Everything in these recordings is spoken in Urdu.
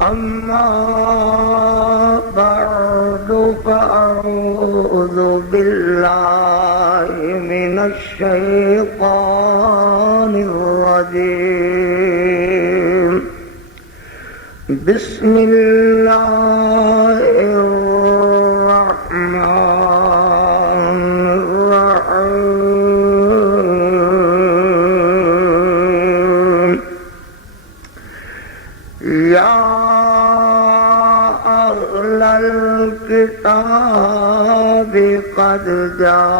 أما بعد فأعوذ بالله من الشيطان الرجيم. بسم الله الرحمن الرحيم. يا أهل الكتاب قد جاءكم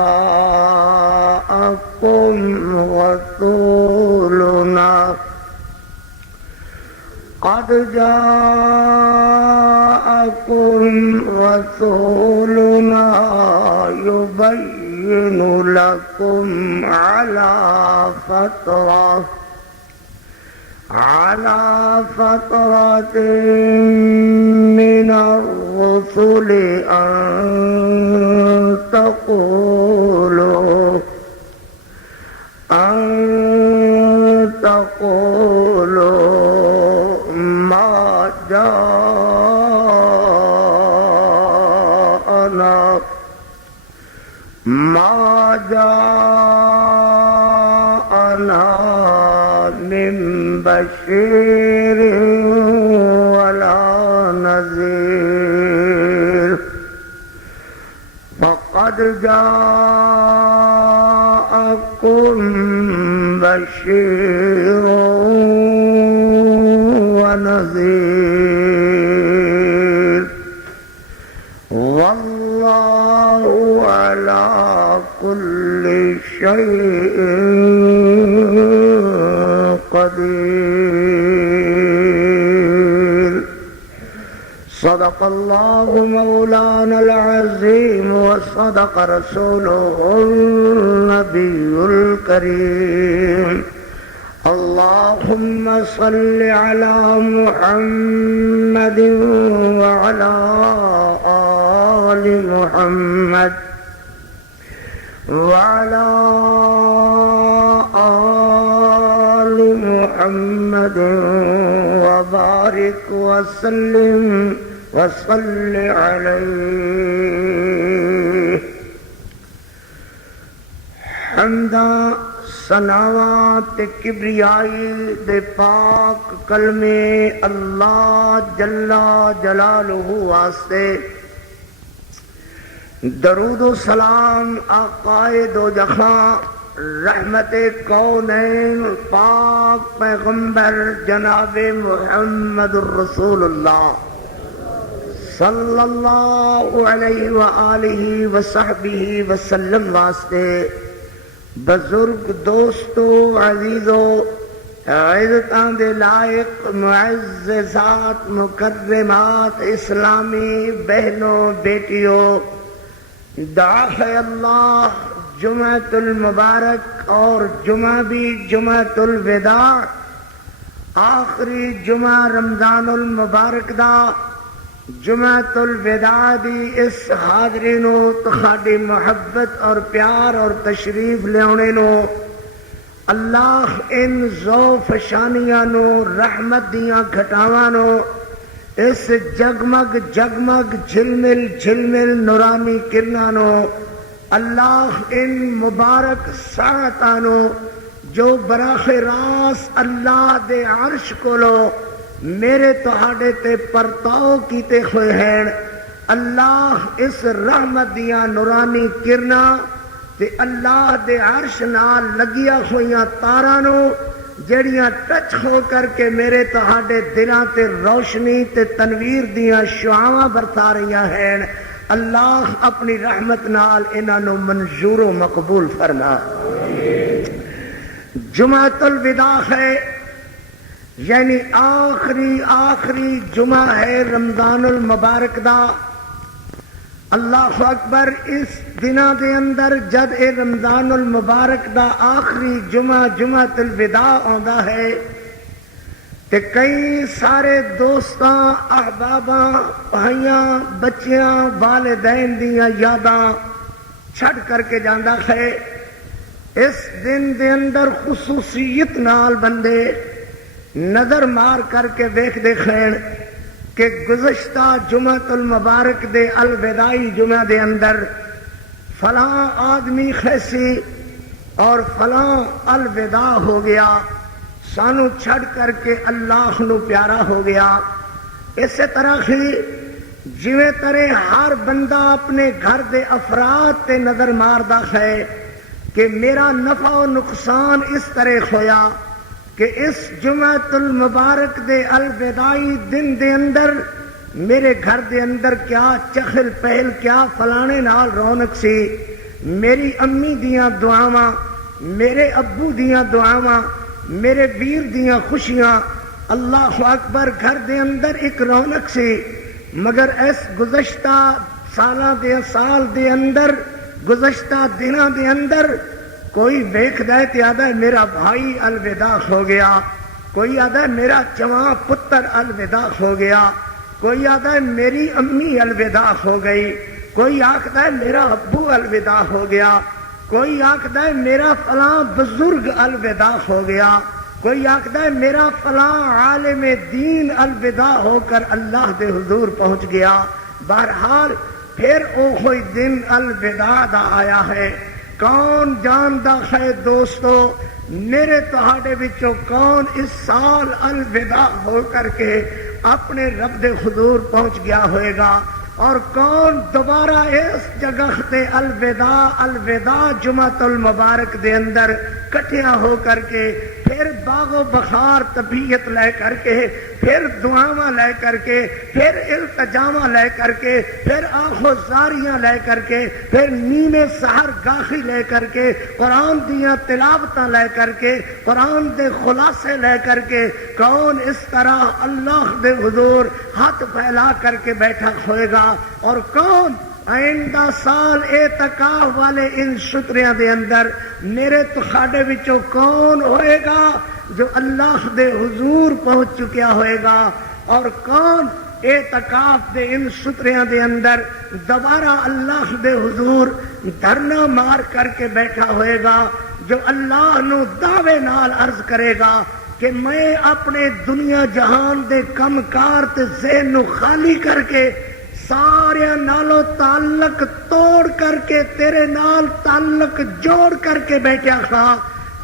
رسولنا يبين لكم على فترة من الرسل أن تقولوا ما جاءنا من بشير ولا نذير فقد جاءكم بشير ونذير والله على كل شيء قدير. صدق الله مولانا العظيم وصدق رسوله النبي الكريم. اللهم صل على محمد وعلى آل محمد وعلى آل محمد وبارك وسلم وصل عليه. حمدا سناوات کبریائی دے پاک کلمے اللہ جل جلالہ واسطے، درود و سلام آقائے دو جہاں رحمت کونین پاک پیغمبر جناب محمد الرسول اللہ صلی اللہ علیہ وآلہ وصحبہ وسلم واسطے. بزرگ دوستو عزیزو عزتاں دے لائق معززات مکرمات اسلامی بہنوں بیٹیوں، دعا ہے اللہ جمعۃ المبارک اور جمعہ بھی جمعۃ الوداع، آخری جمعہ رمضان المبارک دا جمعۃ الوداع دی اس حاضری نو تہاڈی محبت اور پیار اور تشریف لیاونے نو اللہ ان ذوف شانیاں نو رحمت دیاں گھٹاواں نو اس جگمگ جگمگ جھلمل جھلمل نورانی کرناں نو اللہ ان مبارک ساعتاں نو جو براہ راست اللہ دے عرش کولو میرے تہاڈے تے پرتاؤ کیتے ہوئے ہیں، اللہ اس رحمت دیاں نورانی کرنا تے اللہ دے عرش نال لگیا ہوئیاں تاراں نو جڑیاں ٹچ ہو کر کے میرے تہاڈے دلاں تے روشنی تے تنویر دیاں شعاواں برتا رہیاں ہیں، اللہ اپنی رحمت نال انہاں نو منظور و مقبول فرما. جمعۃ الوداع ہے یعنی آخری جمعہ ہے رمضان المبارک دا. اللہ اکبر. اس دنوں دے اندر جد اے رمضان المبارک دا آخری جمعہ جمعۃ الوداع آندا ہے تے کئی سارے دوستاں احباباں بھائیاں بچیاں والدین دیاں یاداں چھڑ کر کے جاندا ہے. اس دن دے اندر خصوصیت نال بندے نظر مار کر کے ویکھ دے خین کہ گزشتہ جمعۃ المبارک دے الوداعی جمعہ دے اندر فلاں آدمی خیسی اور فلاں الوداع ہو گیا، سانو چھڑ کر کے اللہ نو پیارا ہو گیا۔ اسی طرح ہی جویں طرح ہر بندہ اپنے گھر دے افراد تے نظر ماردا ہے کہ میرا نفع و نقصان اس طرح ہویا کہ اس جمعۃ المبارک دے الوداعی دن دے اندر میرے گھر دے اندر کیا چہل پہل، کیا فلانے نال رونق سی، میری امی دیاں دعاواں، میرے ابو دیاں دعاواں، میرے ویر دیاں خوشیاں، اللہ اکبر، گھر دے اندر ایک رونق سی۔ مگر اس گزشتہ سال دے اندر، گزشتہ دنوں دے اندر کوئی ویکھدا ہے تے آدا ہے میرا بھائی الوداع ہو گیا، کوئی آدا ہے میرا جوان پتر الوداع ہو گیا، کوئی آدا ہے میری امی الوداع ہو گئی، کوئی آکھدا ہے میرا ابو الوداع ہو گیا، کوئی آکھدا ہے میرا فلاں بزرگ الوداع ہو گیا، کوئی آکھدا ہے میرا فلاں عالم دین الوداع ہو کر اللہ دے حضور پہنچ گیا۔ بہرحال پھر اوہی دن الوداع دا آیا ہے۔ کون جاندا ہے دوستو، میرے تہاڈے وچوں کون اس سال الوداع ہو کر کے اپنے رب دے حضور پہنچ گیا ہوئے گا، اور کون دوبارہ اس جگہ تے الوداع جمعۃ المبارک دے اندر کٹھیاں ہو کر کے پھر باغ و بخار طبیعت لے کر کے، پھر دعاواں لے کر کے، پھر التجاواں لے کر کے، پھر آخو زاریاں لے کر کے، پھر نیم سحر گاہی لے کر کے، قرآن دیاں تلاوتاں لے کر کے، قرآن دے خلاصے لے کر کے، کون اس طرح اللہ دے حضور ہاتھ پھیلا کر کے بیٹھا ہوئے گا، اور کون آئندہ سال اعتکاف والے ان شتریاں دے اندر میرے تہاڈے وچوں کون ہوئے گا جو اللہ دے حضور پہنچ چکیا ہوئے گا، اور کون اعتکاف دے ان شتریاں دے اندر دوبارہ اللہ دے حضور دھرنا مار کر کے بیٹھا ہوئے گا، جو اللہ نو دعوے نال عرض کرے گا کہ میں اپنے دنیا جہان دے کم کار تے ذہن نو خالی کر کے سارے نالوں تعلق توڑ کر کے تیرے نال تعلق جوڑ کر کے بیٹھا تھا،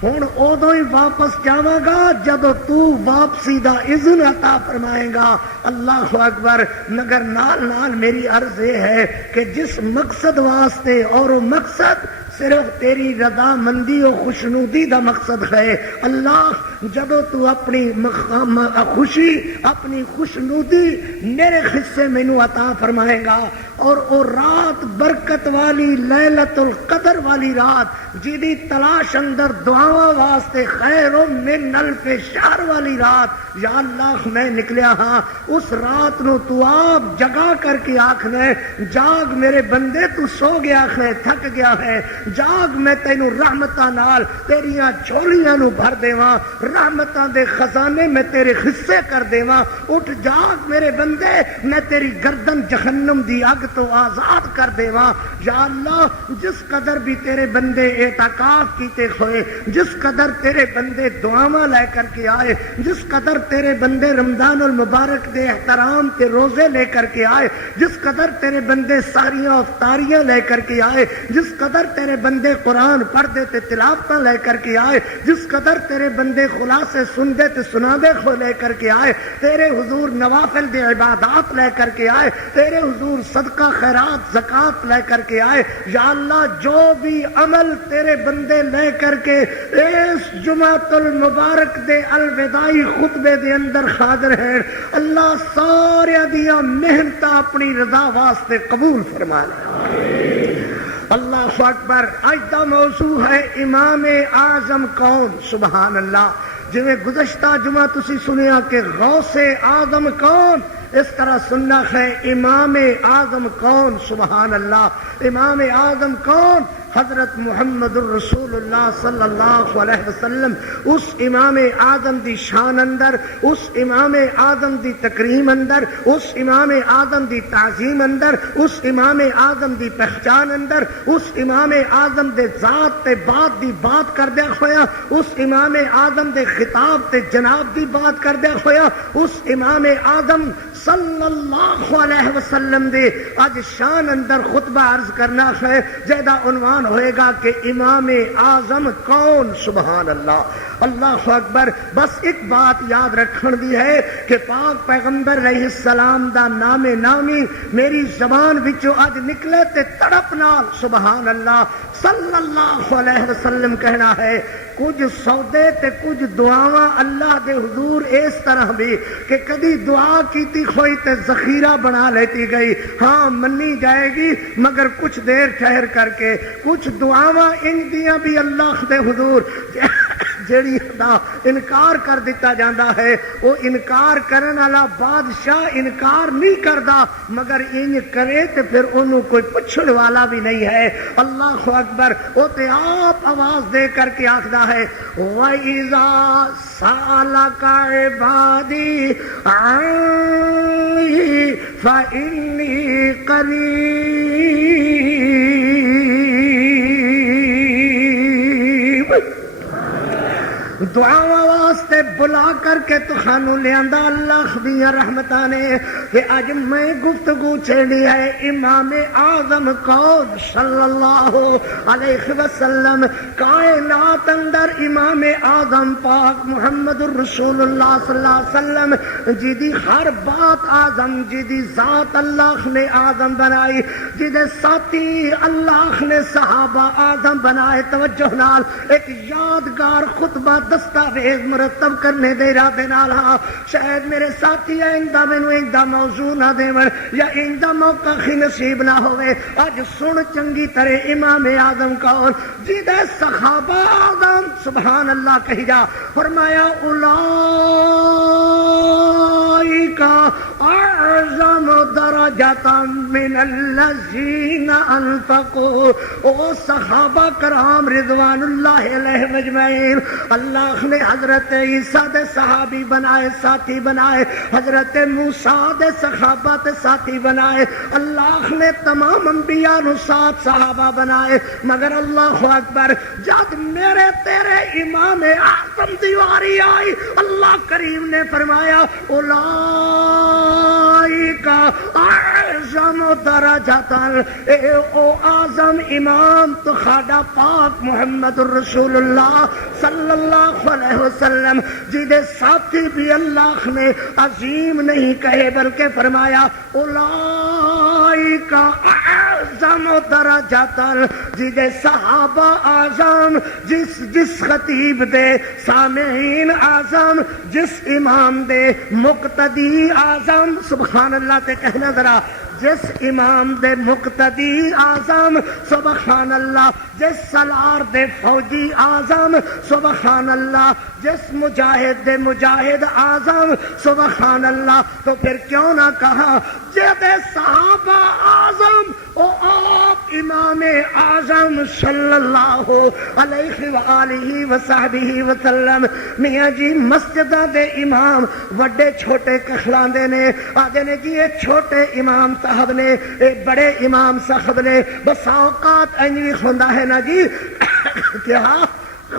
ہن ادو ہی واپس جاواں گا جدو تو واپسی دا اذن عطا فرمائے گا۔ اللہ اکبر۔ مگر نال نال میری عرض یہ ہے کہ جس مقصد واسطے، اور وہ مقصد صرف تیری رضا مندی و خوشنودی دا مقصد ہے، اللہ جدو تو اپنی خوشی، اپنی خوشنودی میرے حصے مینوں عطا فرمائے گا، اور وہ رات برکت والی لیلۃ القدر والی رات جیدی تلاش اندر دعاواں واسطے خیر من الف شہر والی رات، یا اللہ میں نکلیا ہاں، اس رات نو تو آپ جگا کر کے آکھنے جاگ میرے بندے، تو سو گیا ہے، تھک گیا ہے، جاگ میں تینوں رحمتاں نال تیریاں جھولیاں نو بھر دیواں، رحمتاں دے خزانے میں تیرے حصے کر دیواں، اٹھ جاگ میرے بندے، میں تیری گردن جہنم دی اگ تو آزاد کر دیواں۔ یا اللہ جس قدر بھی تیرے بندے اعتکاف کیتے ہوئے، جس قدر تیرے بندے دعاواں لے کر کے آئے، جس قدر تیرے بندے رمضان المبارک دے احترام کے روزے لے کر کے آئے، جس قدر تیرے بندے ساریاں افطاریاں لے کر کے آئے، جس قدر تیرے بندے قرآن پڑھتے تے تلاوتاں لے کر کے آئے، جس قدر تیرے بندے خلاصے سندے تے سنادے کھو لے کر کے آئے، تیرے حضور نوافل دے عبادات لے کر کے آئے، تیرے حضور صدقہ خیرات زکات لے کر کے آئے، یا اللہ جو بھی عمل تیرے بندے لے کر کے اس جمعۃ المبارک دے الوداعی خطبے دے اندر حاضر ہیں، اللہ سارے دیا محنت اپنی رضا واسطے قبول فرما لے۔ اللہ اکبر۔ آج دا موضوع ہے امام اعظم کون؟ سبحان اللہ۔ جویں گزشتہ جمعہ تسی سنیا کہ غوث اعظم کون، اس طرح سننا ہے امام اعظم کون؟ سبحان اللہ۔ امام اعظم کون؟ حضرت محمد الرسول اللہ صلی اللہ علیہ وسلم۔ اس امام اعظم دی شان اندر، اس امام اعظم دی تکریم اندر، اس امام اعظم دی تعظیم اندر، اس امام اعظم دی پہچان اندر، اس امام اعظم دے ذات تے بعد دی بات کردیا ہویا اس امام اعظم دے خطاب تے جناب دی بات کردیا ہویا اس امام اعظم صلی اللہ علیہ وسلم دے اج شان اندر خطبہ عرض کرنا ہے جہدا عنوان ہوئے گا کہ امام اعظم کون؟ سبحان اللہ، اللہ اکبر۔ بس ایک بات یاد رکھن دی ہے کہ پاک پیغمبر علیہ السلام دا نام نامی میری زبان وچوں اج نکلے تے تڑپ نال سبحان اللہ صلی اللہ علیہ وسلم کہنا ہے۔ کچھ سودے تے کچھ دعاواں اللہ دے حضور اس طرح بھی کہ کدی دعا کیتی ہوئی تے ذخیرہ بنا لیتی گئی، ہاں منی جائے گی مگر کچھ دیر ٹھہر کر کے۔ کچھ دعاواں ان دیاں بھی اللہ دے حضور جیڑی دا انکار کر دیتا جاندہ ہے، وہ انکار کرن والا بادشاہ انکار نہیں کردا مگر ان کرے تے پھر انہوں کوئی پچھڑ والا بھی نہیں ہے۔ اللہ اکبر۔ وہ تے آپ آواز دے کر کے آخدا ہے وَإِذَا سَأَلَكَ عِبَادِي عَنِّي فَإِنِّي قَرِيبٌ۔ دعا واسطے بلا کر کے تخانو لیاندہ اللہ دیاں رحمتاں نے کہ اج میں گفتگو چھیڑی ہے امام اعظم کون صلی اللہ علیہ وسلم۔ کائنات اندر امام اعظم پاک محمد الرسول اللہ صلی اللہ علیہ وسلم جی دی ہر بات اعظم، جی دی ذات اللہ نے اعظم بنائی، جی دے ساتھی اللہ نے صحابہ اعظم بنائے۔ توجہ نال ایک یادگار خطبہ دستاویز مرتب کرنے دے ارادے نال ہاں شاید میرے ساتھی آئندہ مینوں ایندا موضوع نہ دیون یا ایندا موقع ہی نصیب نہ ہوئے۔ اج سن چنگی طرح امام اعظم کون؟ جی دے صحابہ اعظم سبحان اللہ کہی جا فرمایا اولئک اعظم درجۃ من الذین انفقوا۔ او صحابہ کرام رضوان اللہ علیہم اجمعین اللہ نے حضرت عیسیٰ دے صحابی بنائے، ساتھی بنائے، حضرت موسیٰ دے صحابہ تے ساتھی بنائے، اللہ نے تمام انبیاء نو ساتھ صحابہ بنائے مگر اللہ اکبر جب میرے تیرے امام اعظم دیواری آئی اللہ کریم نے فرمایا اولئک اعظم درجۃ۔ اے او اعظم امام تو خاڈا پاک محمد الرسول اللہ صلی اللہ علیہ وسلم جی دے ساتھی بھی اللہ نے عظیم نہیں کہے بلکہ فرمایا اولئک اعظم درجۃ۔ جی دے صحابہ اعظم، جس خطیب دے سامعین اعظم، جس امام دے مقتدی اعظم سبحان اللہ تے کہنا ذرا، جس امام دے مقتدی اعظم سبحان اللہ، جس سالار دے فوجی اعظم سبحان اللہ، جس مجاہد دے مجاہد اعظم سبحان اللہ، تو پھر کیوں نہ کہا جب صحابہ اعظم او آپ امام اعظم صلی اللہ علیہ وآلہ وصحبہ وسلم۔ میاں جی مسجدہ دے امام وڈے چھوٹے کہلاندے نے، آدھے نے جی یہ چھوٹے امام صاحب نے، یہ بڑے امام صاحب نے، بس اوقات انجی ہوندا ہے نا جی کیا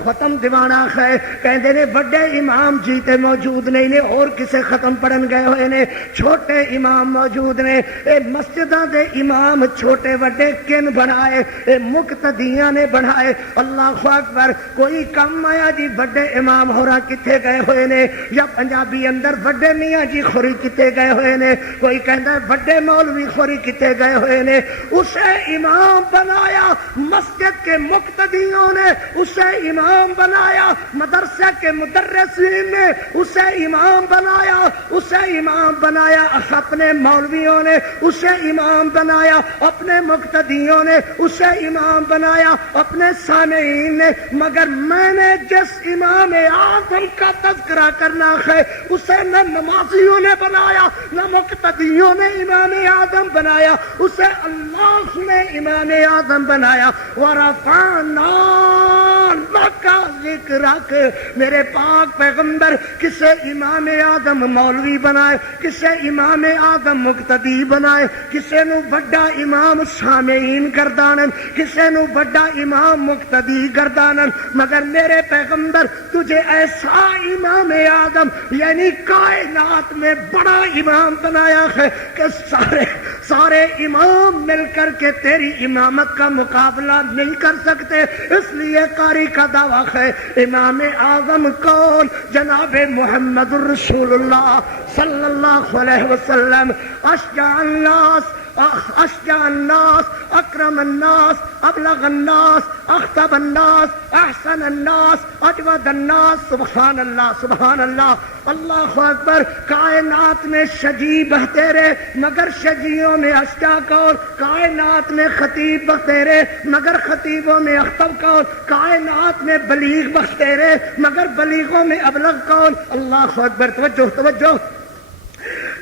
ختم دیوانا ہے کہندے نے وڈے امام جی تے موجود نہیں نے اور کسے ختم پڑھن گئے ہوئے نے، چھوٹے امام موجود نے۔ اے مسجداں دے امام چھوٹے وڈے کن بنائے؟ اے مقتدیاں نے بنائے۔ اللہ اکبر۔ کوئی کم آیا جی وڈے امام ہوراں کتھے گئے ہوئے نے، یا پنجابی اندر وڈے میاں جی خوری کتھے گئے ہوئے نے، کوئی کہندا ہے وڈے مولوی خوری کتھے گئے ہوئے نے۔ اسے امام بنایا مسجد کے مقتدیوں نے، اسے امام بنایا مدرسے کے مدرسین نے، اسے امام بنایا، اسے امام بنایا اپنے مولویوں نے، اسے امام بنایا اپنے مقتدیوں نے، اسے امام بنایا اپنے سامعین نے۔ مگر میں نے جس امام اعظم کا تذکرہ کرنا ہے اسے نہ نمازیوں نے بنایا نہ مقتدیوں نے امام اعظم بنایا، اسے اللہ نے امام اعظم بنایا۔ ورفعنا اللہ کا ذکر رکھ۔ میرے پاک پیغمبر کسے امام آدم مولوی بنائے، کسے امام آدم مقتدی بنائے، کسے نو بڑا امام سامعین گردانن، کسے نو بڑا امام مقتدی گردانن، مگر میرے پیغمبر تجھے ایسا امام آدم یعنی کائنات میں بڑا امام بنایا ہے کہ سارے امام مل کر کے تیری امامت کا مقابلہ نہیں کر سکتے۔ اس لیے قاری کا دعویٰ ہے امام اعظم کون؟ جناب محمد الرسول اللہ صلی اللہ علیہ وسلم، اشجع الناس، اشجع الناس، اکرم الناس، ابلغ الناس، اخطب الناس، احسن الناس، اجود الناس۔ سبحان اللہ، سبحان اللہ، اللہ اکبر۔ کائنات میں شجیع بہتے رہے مگر شجیعوں میں اشجع کون؟ کائنات میں خطیب بہتے رہے مگر خطیبوں میں اخطب کون؟ کائنات میں بلیغ بہتے رہے مگر بلیغوں میں ابلغ کون؟ اللہ اکبر، توجہ توجہ۔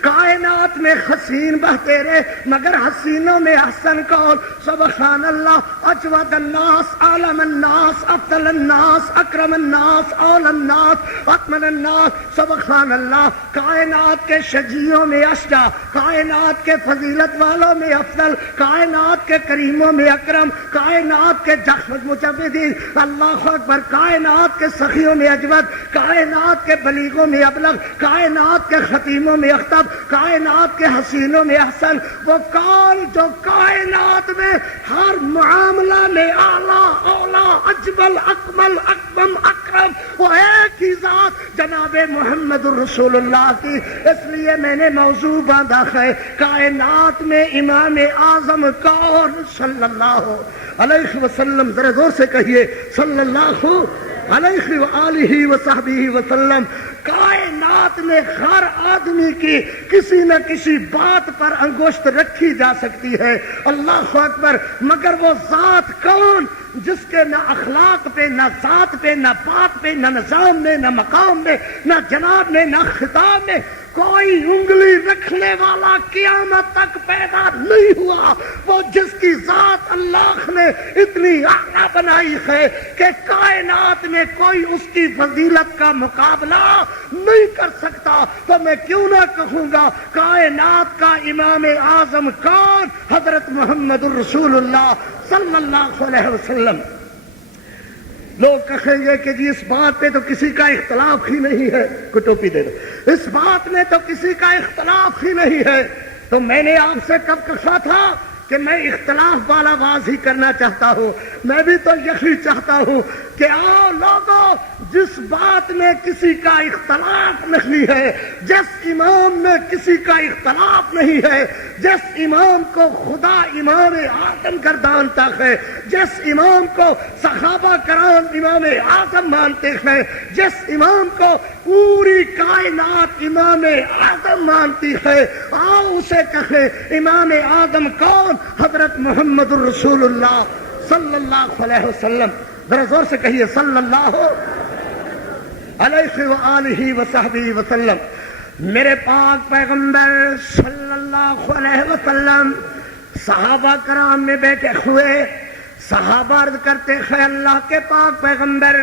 کائنات میں حسین بہتے رہے مگر حسینوں میں احسن کون؟ سبحان اللہ، اجود الناس، عالم الناس، افضل الناس، اکرم الناس، اول الناس، اکمل الناس۔ سبحان اللہ، کائنات کے شجیعوں میں اشجع، کائنات کے فضیلت والوں میں افضل، کائنات کے کریموں میں اکرم، کائنات کے جحفظ مجودین، اللہ اکبر، کائنات کے سخیوں میں اجود، کائنات کے بلیغوں میں ابلغ، کائنات کے خطیموں میں اخطب، کائنات کے حسینوں میں احسن۔ وہ کون جو کائنات میں ہر معاملہ میں اعلیٰ اولا اجمل اکمل اکرم اکرم، وہ ایک ہی ذات جناب محمد الرسول اللہ کی۔ اس لیے میں نے موضوع باندھا ہے کائنات میں امام اعظم کون؟ صلی اللہ علیہ وسلم۔ ذرا زور سے کہیے صلی اللہ علیہ وآلہ وصحبہ وسلم۔ کائنات میں ہر آدمی کی کسی نہ کسی بات پر انگشت رکھی جا سکتی ہے، اللہ اکبر، مگر وہ ذات کون جس کے نہ اخلاق پہ، نہ ذات پہ، نہ بات پہ، نہ نظام میں، نہ مقام میں، نہ جناب میں، نہ خطاب میں کوئی انگلی رکھنے والا قیامت تک پیدا نہیں ہوا؟ وہ جس کی ذات اللہ نے اتنی اعلیٰ بنائی ہے کہ کائنات میں کوئی اس کی فضیلت کا مقابلہ نہیں کر سکتا، تو میں کیوں نہ کہوں گا کائنات کا امام اعظم کون؟ حضرت محمد الرسول اللہ صلی اللہ علیہ وسلم۔ لوگ کہیں گے کہ جی اس بات پہ تو کسی کا اختلاف ہی نہیں ہے، کوئی ٹوپی دے دو، اس بات میں تو کسی کا اختلاف ہی نہیں ہے۔ تو میں نے آپ سے کب کہا تھا کہ میں اختلاف والا واضح کرنا چاہتا ہوں؟ میں بھی تو یہی چاہتا ہوں کہ آؤ لوگوں، جس بات میں کسی کا اختلاف نہیں ہے، جس امام میں کسی کا اختلاف نہیں ہے، جس امام کو خدا امام اعظم گردانتا ہے، جس امام کو صحابہ کرام امام اعظم مانتے ہیں، جس امام کو پوری کائنات امام اعظم مانتی ہے، آؤ اسے کہیں امام اعظم کون؟ حضرت محمد الرسول اللہ صلی اللہ علیہ وسلم۔ ذرا زور سے کہیے صلی اللہ علیہ وآلہ وصحبہ وسلم۔ میرے پاک پیغمبر صلی اللہ علیہ وسلم صحابہ کرام میں بیٹھے ہوئے، صحابہ عرض کرتے ہیں اللہ کے پاک پیغمبر،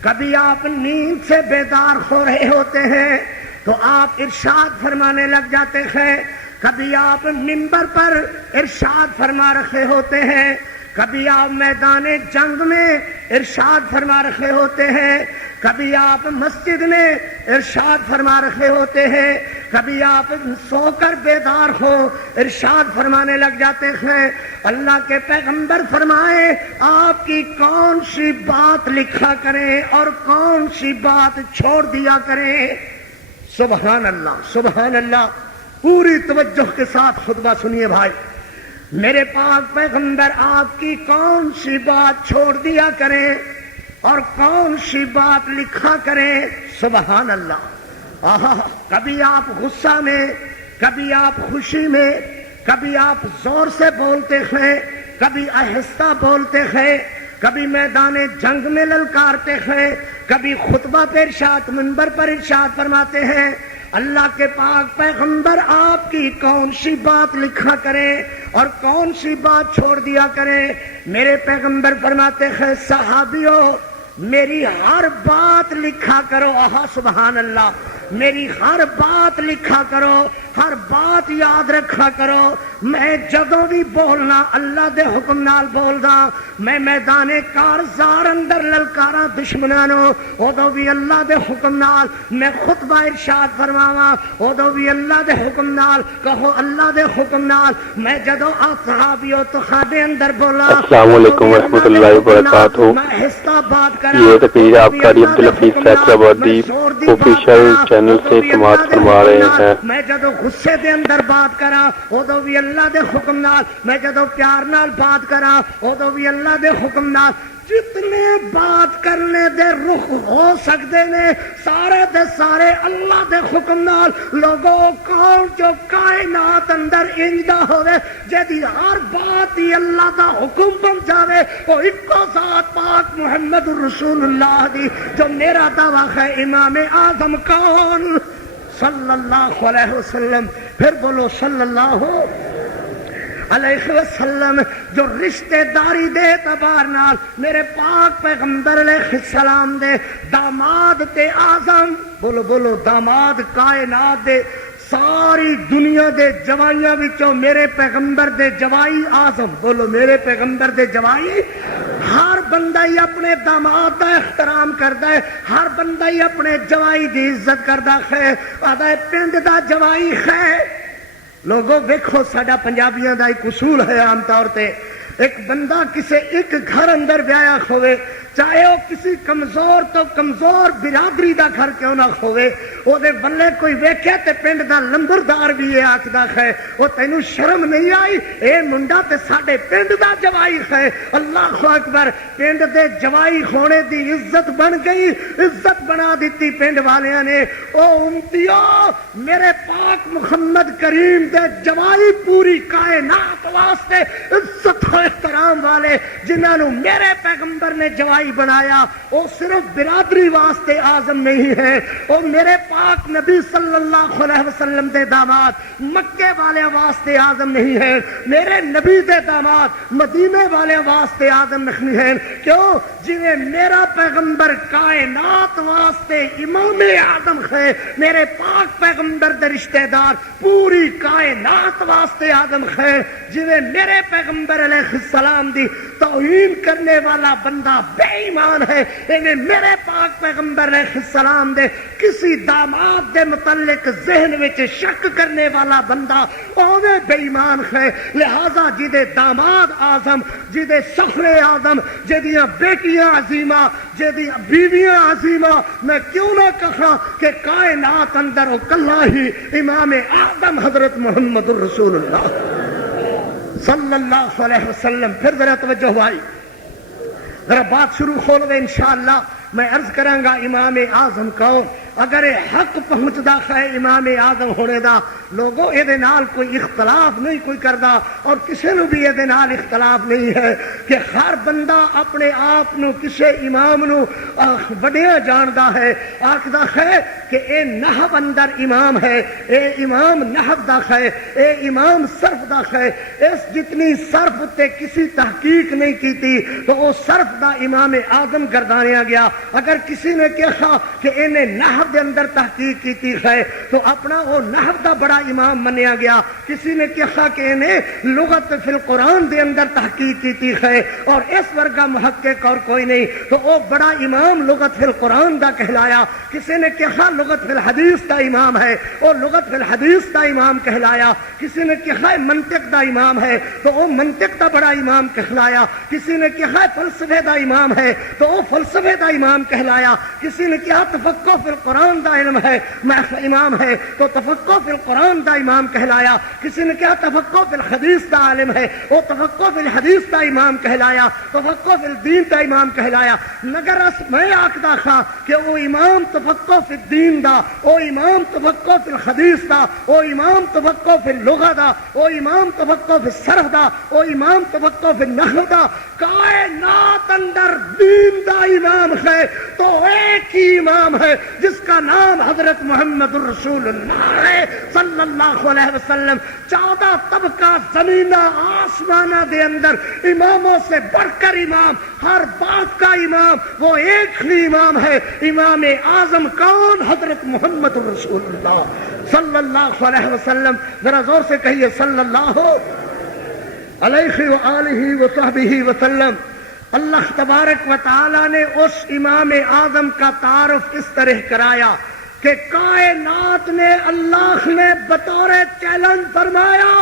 کبھی آپ نیند سے بیدار ہو رہے ہوتے ہیں تو آپ ارشاد فرمانے لگ جاتے ہیں، کبھی آپ منبر پر ارشاد فرما رہے ہوتے ہیں، کبھی آپ میدان جنگ میں ارشاد فرما رہے ہوتے ہیں، کبھی آپ مسجد میں ارشاد فرما رہے ہوتے ہیں، کبھی آپ سو کر بیدار ہو ارشاد فرمانے لگ جاتے ہیں۔ اللہ کے پیغمبر فرمائے آپ کی کون سی بات لکھا کریں اور کون سی بات چھوڑ دیا کریں؟ سبحان اللہ، سبحان اللہ۔ پوری توجہ کے ساتھ خطبہ سنیے بھائی۔ میرے پاک پیغمبر آپ کی کون سی بات چھوڑ دیا کریں اور کون سی بات لکھا کریں؟ سبحان اللہ۔ آہا، کبھی آپ غصہ میں، کبھی آپ خوشی میں، کبھی آپ زور سے بولتے ہیں، کبھی آہستہ بولتے ہیں، کبھی میدان جنگ میں للکارتے ہیں، کبھی خطبہ پہ ارشاد، منبر پر ارشاد فرماتے ہیں۔ اللہ کے پاک پیغمبر آپ کی کون سی بات لکھا کریں اور کون سی بات چھوڑ دیا کریں؟ میرے پیغمبر فرماتے ہیں صحابیوں، میری ہر بات لکھا کرو. آہا سبحان اللہ. میری ہر بات لکھا کرو, ہر بات یاد رکھا کرو. میں جدوں بھی بولنا اللہ دے حکم نال بولدا. میں میدان کارزار اندر للکاراں دشمناں نو, اودوں بھی اللہ دے حکم نال. میں خطبہ ارشاد فرماواں, اودوں بھی اللہ دے حکم نال. کہو اللہ دے حکم نال. میں جدوں اصحابیو تخاڈے اندر بولا السلام علیکم ورحمۃ اللہ وبرکاتہ. میں حصہ بات کرا. یہ تقریر آپ قاری عبدالحفیظ فیصلہ آفیشیل چینل سے سماعت فرما رہے ہیں. میں جدو غصے دے اندر بات کرا ادو بھی اللہ دے حکم نال. میں جدو پیار نال بات کرا ادو بھی اللہ دے حکم نال. جتنے بات کرنے دے رخ ہو سکتے نے سارے دے سارے اللہ دے حکم نال. لوگوں کون جو کائنات اندر انجدا ہوئے جدی ہر بات ہی اللہ دا حکم بن جاوے وہ اکو ذات پاک محمد رسول اللہ دی. جو میرا دعویٰ ہے امام اعظم کون صلی اللہ علیہ وسلم. پھر بولو صلی اللہ علیہ وسلم. جو رشتہ داری دے اعتبار نال میرے پاک پیغمبر علیہ السلام دے داماد تے اعظم. بولو بولو داماد کائنات دے ساری دنیا دے جوائیاں وچوں میرے پیغمبر دے جوائی اعظم. بولو میرے پیغمبر دے جوائی. ہر بندہ ہی اپنے داماد دا احترام کردا ہے, ہر بندہ ہی اپنے جوائی دی عزت کردا ہے. آدھا پنڈ دا جوائی ہے. لوگوں دیکھو ساڈا پنجابیاں دا ایک اصول ہے عام طور تے, ایک بندہ کسی ایک گھر اندر بیایا ہوئے چاہے وہ کسی کمزور تو کمزور برادری دا گھر کیوں نہ ہوئے وہ دے بلے کوئی ویکھے تے پنڈ دا لمبردار بھی یہ آکھدا ہے وہ تینوں شرم نہیں آئی اے منڈا تے ساڈے پنڈ دا جوائی ہے. اللہ اکبر. پنڈ دے جوائی ہونے دی عزت بن گئی, عزت بنا دیتی پنڈ والیاں نے. او امتیو میرے پاک محمد کریم دے جوائی پوری کائنات واسطے عزت و احترام والے جنہاں نو میرے پیغمبر نے جوائی بنایا. وہ صرف برادری واسطے اعظم نہیں ہے, وہ میرے پاک نبی صلی اللہ علیہ وسلم دے داماد مکے والے واسطے اعظم نہیں ہے, میرے نبی دے داماد مدینے والے واسطے اعظم نہیں ہے. کیوں؟ جویں میرا پیغمبر کائنات واسطے امام اعظم ہے, میرے پاک پیغمبر دے رشتہ دار پوری کائنات واسطے اعظم ہے. جویں میرے پیغمبر علیہ السلام دی توہین کرنے والا بندہ بے ایمان ہے, میرے پاک پیغمبر علیہ السلام دے کسی داماد دے متعلق ذہن وچ شک کرنے والا بندہ اوے بے ایمان ہے. لہذا جدے داماد اعظم, جدے سفر اعظم, جدیاں بیٹیاں عظیمہ, جدیاں بیویاں عظیمہ, میں کیوں نہ کہاں کہ کائنات اندر وہ کلا ہی امام اعظم حضرت محمد رسول اللہ صلی اللہ علیہ وسلم. پھر ذرا توجہ بھائی, ذرا بات شروع کھول دے انشاءاللہ. میں عرض کروں گا امام اعظم کون. اگر حق پہنچدا ہے امام اعظم ہونے دا لوگوں یہ نال کوئی اختلاف نہیں کوئی کردا, اور کسی نو بھی یہ نال اختلاف نہیں ہے کہ ہر بندہ اپنے آپ نو کسی امام نو وڈیا جاندا ہے, آکھدا ہے کہ اے نحو اندر امام ہے, اے امام نحو دا ہے, اے امام صرف دا ہے. اس جتنی صرف تے کسی تحقیق نہیں کیتی تو وہ صرف دا امام اعظم گردانیا گیا. اگر کسی نے کہا کہ انہیں نحو دے اندر تحقیق کیتی ہے تو اپنا وہ نحو دا بڑا امام منیا گیا. کسی نے کہا کہ انہیں لغت فی القرآن دے اندر تحقیق کیتی ہے اور اس ورگا محقق اور کوئی نہیں تو وہ بڑا امام لغت فی القرآن دا کہلایا. کسی نے کہا لغت فی الحدیث دا امام ہے, وہ لغت فی الحدیث دا امام کہلایا. کسی نے کہا منطق دا امام ہے تو وہ منطق دا بڑا امام کہلایا. کسی نے کہا فلسفے دا امام ہے تو وہ فلسفے دا امام کہلایا. کسی نے کہا تفقہ فی القرآن دا علم ہے امام ہے تو تفقہ فی القرآن دا امام کہلایا. کسی نے کہا تفقہ فی الحدیث دا عالم ہے وہ تفقہ فی الحدیث دا امام کہلایا, تفقہ فی الدین دا امام کہلایا. مگر میں آکھدا تھا کہ وہ امام تفقہ فی الدین دا, وہ امام تفقہ فی الحدیث دا, وہ امام تفقہ فی اللغہ دا, وہ امام تفقہ فی الصرف دا, وہ امام تفقہ فی النحو دا کائنات اندر دین دا امام ہے تو ایک ہی امام ہے جس کا نام حضرت محمد الرسول اللہ ہے صلی اللہ علیہ وسلم. 14 طبقہ زمینہ آسمانہ دے اندر اماموں سے بڑھ کر امام، ہر بات کا امام وہ ایک ہی امام ہے. امام اعظم کون؟ حضرت محمد الرسول اللہ صلی اللہ علیہ وسلم. ذرا زور سے کہیے صلی اللہ علیہ وآلہ وصحبہ وسلم. اللہ تبارک و تعالی نے اس امام اعظم کا تعارف اس طرح کرایا کہ کائنات نے اللہ نے بطور چیلنج فرمایا،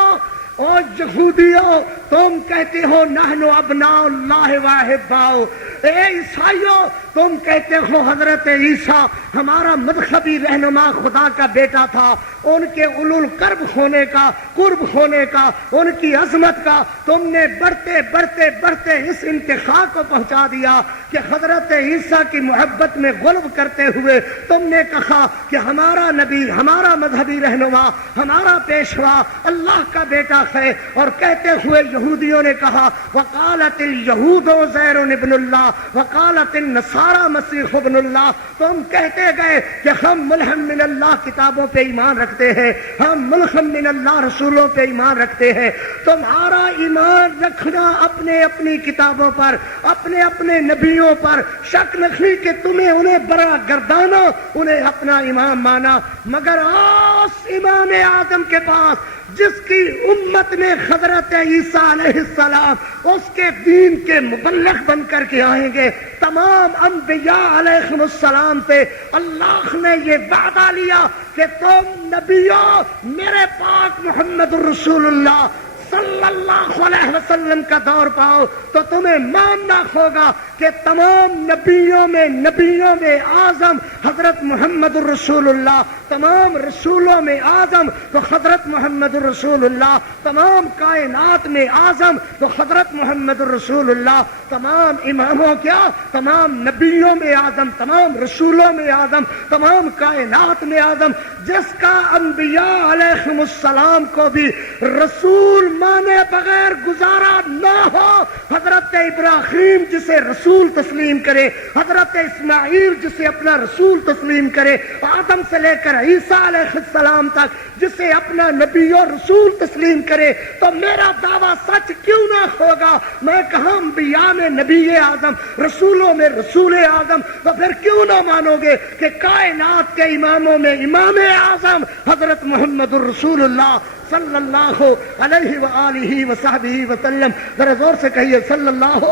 او یہودیوں تم کہتے ہو نحن ابناء اللہ و احباؤ، اے عیسائیوں تم کہتے ہو حضرت عیسیٰ ہمارا مذہبی رہنما خدا کا بیٹا تھا، ان کے اولو القرب ہونے کا، قرب ہونے کا، ان کی عظمت کا تم نے بڑھتے بڑھتے بڑھتے اس انتہا کو پہنچا دیا کہ حضرت عیسیٰ کی محبت میں غلب کرتے ہوئے تم نے کہا کہ ہمارا نبی، ہمارا مذہبی رہنما، ہمارا پیشوا اللہ کا بیٹا ہے. اور کہتے ہوئے یہودیوں نے کہا وقالت اليہود عزیر ابن اللہ وقالت النصارى مسیح ابن اللہ. تم کہتے گئے کہ ہم ملحم من اللہ کتابوں پہ ایمان رکھتے ہیں، ہم ملحم من اللہ رسولوں پہ ایمان رکھتے ہیں. تمہارا ایمان رکھنا اپنے اپنی کتابوں پر، اپنے اپنے نبیوں پر، شک نہیں کہ تمہیں انہیں برا گردانا، انہیں اپنا امام مانا. مگر آس امام اعظم کے پاس جس کی امت میں حضرت عیسیٰ علیہ السلام اس کے دین کے مبلغ بن کر کے آئیں گے. تمام انبیاء علیہ السلام سے اللہ نے یہ وعدہ لیا کہ تم نبیوں میرے پاک محمد الرسول اللہ صلی اللہ علیہ وسلم کا دور پاؤ تو تمہیں ماننا ہوگا کہ تمام نبیوں میں اعظم حضرت محمد الرسول اللہ، تمام رسولوں میں اعظم تو حضرت محمد الرسول اللہ، تمام کائنات میں اعظم تو حضرت محمد الرسول اللہ، تمام اماموں کیا، تمام نبیوں میں اعظم، تمام رسولوں میں اعظم، تمام کائنات میں اعظم. جس کا انبیاء علیہ السلام کو بھی رسول مانے بغیر گزارا نہ ہو. حضرت ابراہیم جسے رسول تسلیم کرے، حضرت اسماعیل جسے اپنا رسول تسلیم کرے، آدم سے لے کر عیسیٰ علیہ السلام تک جسے اپنا نبی اور رسول تسلیم کرے، تو میرا دعویٰ سچ کیوں نہ ہوگا؟ میں کہاں انبیاء میں نبی اعظم، رسولوں میں رسول اعظم، تو پھر کیوں نہ مانو گے کہ کائنات کے اماموں میں امام اعظم حضرت محمد الرسول اللہ صلی اللہ علیہ وآلہ وصحبہ وسلم. ذرا زور سے کہیے صلی اللہ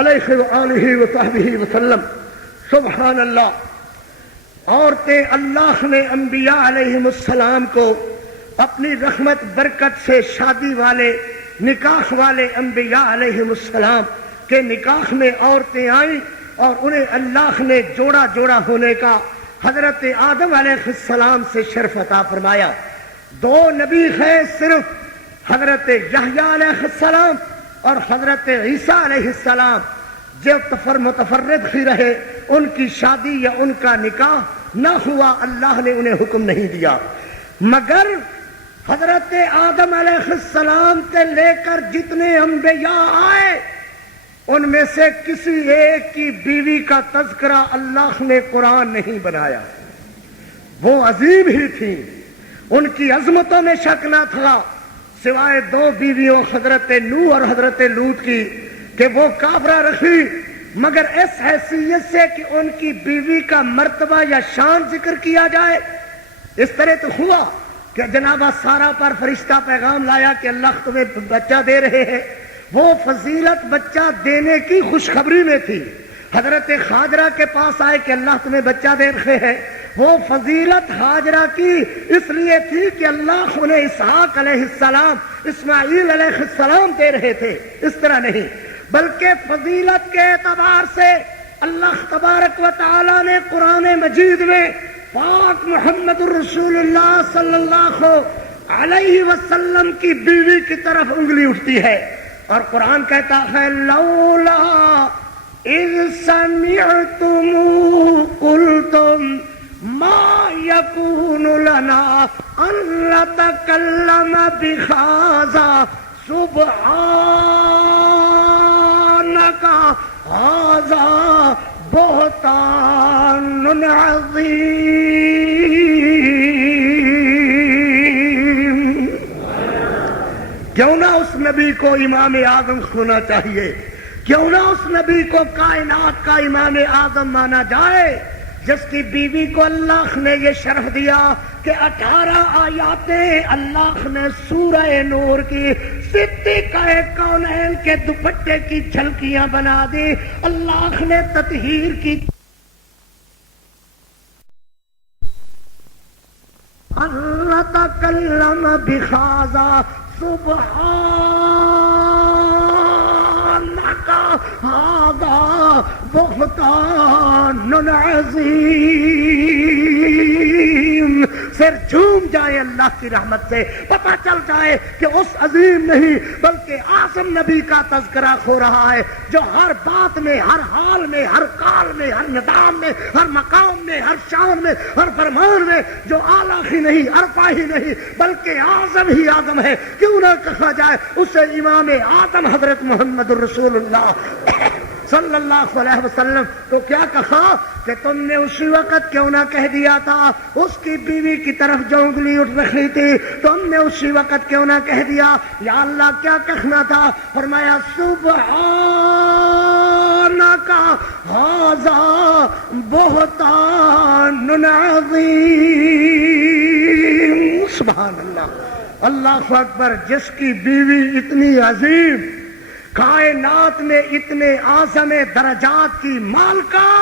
علیہ وآلہ وصحبہ وسلم. سبحان اللہ. عورتیں اللہ نے انبیاء علیہ السلام کو اپنی رحمت برکت سے شادی والے، نکاح والے انبیاء علیہ السلام کے نکاح میں عورتیں آئیں اور انہیں اللہ نے جوڑا جوڑا ہونے کا حضرت آدم علیہ السلام سے شرف عطا فرمایا. 2 نبی ہیں صرف، حضرت یحییٰ علیہ السلام اور حضرت عیسیٰ علیہ السلام، جو متفرد ہی رہے، ان کی شادی یا ان کا نکاح نہ ہوا، اللہ نے انہیں حکم نہیں دیا. مگر حضرت آدم علیہ السلام سے لے کر جتنے انبیاء آئے ان میں سے کسی ایک کی بیوی کا تذکرہ اللہ نے قرآن نہیں بنایا. وہ عظیم ہی تھی، ان کی عظمتوں میں شک نہ تھا، سوائے 2 بیویوں حضرت نوح اور حضرت لوط کی کہ وہ کافرہ رہی، مگر اس حیثیت سے کہ ان کی بیوی کا مرتبہ یا شان ذکر کیا جائے. اس طرح تو ہوا کہ جناب سارا پر فرشتہ پیغام لایا کہ اللہ تمہیں بچہ دے رہے ہیں. وہ فضیلت بچہ دینے کی خوشخبری میں تھی. حضرت ہاجرہ کے پاس آئے کہ اللہ تمہیں بچہ دے رہے ہیں. وہ فضیلت ہاجرہ کی اس لیے تھی کہ اللہ انہیں اسحاق علیہ السلام، اسماعیل علیہ السلام دے رہے تھے، اس طرح نہیں، بلکہ فضیلت کے اعتبار سے اللہ تبارک و تعالی نے قرآن مجید میں پاک محمد الرسول اللہ صلی اللہ علیہ وسلم کی بیوی کی طرف انگلی اٹھتی ہے اور قرآن کہتا ہے لولا اذ سمعتموہ قلتم ما یکون لنا ان نتکلم بہذا سبحان سبحانک ھذا بہتان عظیم. کیوں نہ اس نبی کو امام اعظم ہونا چاہیے، کیوں نہ اس نبی کو کائنات کا امام اعظم مانا جائے جس کی بیوی کو اللہ نے یہ شرف دیا کہ 18 آیاتیں اللہ نے سورہ نور کی صدیقہ کونین کے دوپٹے کی جھلکیاں بنا دی. اللہ نے تطہیر کی اللہ تکلم بخاذا سبحانک ھذا بہتان عظیم. سر جھوم جائے اللہ کی رحمت سے، پتہ چل جائے کہ اس عظیم نہیں بلکہ اعظم نبی کا تذکرہ ہو رہا ہے جو ہر بات میں، ہر حال میں، ہر کال میں، ہر نظام میں، ہر مقام میں، ہر شان میں، ہر فرمان میں جو اعلیٰ ہی نہیں، ارفع ہی نہیں بلکہ اعظم ہی اعظم ہے. کیوں نہ کہا جائے اسے امام اعظم حضرت محمد رسول اللہ صلی اللہ علیہ وسلم. تو کیا کہا کہ تم نے اسی وقت کیوں نہ کہہ دیا تھا، اس کی بیوی کی طرف جو انگلی اٹھ رکھی تھی تم نے اسی وقت کیوں نہ کہہ دیا یا اللہ کیا کہنا تھا؟ فرمایا سبحانک ھذا بہتان عظیم. سبحان اللہ، اللہ اکبر. جس کی بیوی اتنی عظیم، کائنات میں اتنے اعظم درجات کی مالکہ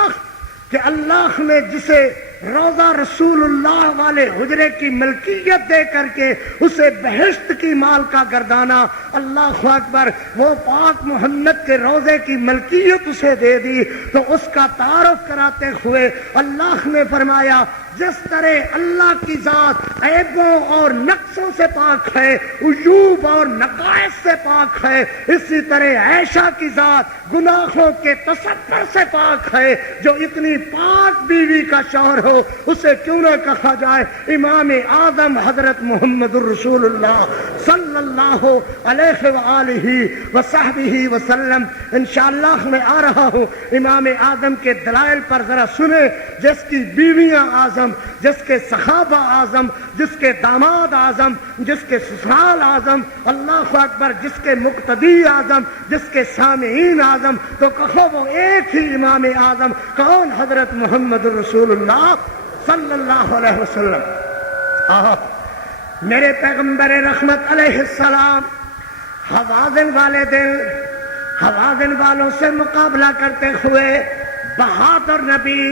کہ اللہ نے جسے روضہ رسول اللہ والے حجرے کی ملکیت دے کر کے اسے بہشت کی مالکہ گردانا. اللہ اکبر. وہ پاک محمد کے روضے کی ملکیت اسے دے دی تو اس کا تعارف کراتے ہوئے اللہ نے فرمایا جس طرح اللہ کی ذات عیبوں اور نقصوں سے پاک ہے، عیوب اور نقائص سے پاک ہے، اسی طرح عائشہ کی ذات گناہوں کے تصور سے پاک ہے. جو اتنی پاک بیوی کا شوہر ہو اسے کیوں نہ کہا جائے امام اعظم حضرت محمد الرسول اللہ صلی اللہ علیہ وآلہ وصحبہ وسلم. انشاءاللہ میں آ رہا ہوں امام اعظم کے دلائل پر. ذرا سنیں جس کی بیویاں اعظم، جس کے صحابہ اعظم، جس کے داماد اعظم، جس کے سسرال اعظم، اللہ اکبر، جس کے مقتدی اعظم، جس کے سامعین اعظم. تو کہو وہ ایک ہی امام اعظم کون؟ حضرت محمد رسول اللہ صلی اللہ علیہ وسلم. میرے پیغمبر رحمت علیہ السلام حوازن والے دن حوازن والوں سے مقابلہ کرتے ہوئے بہادر نبی،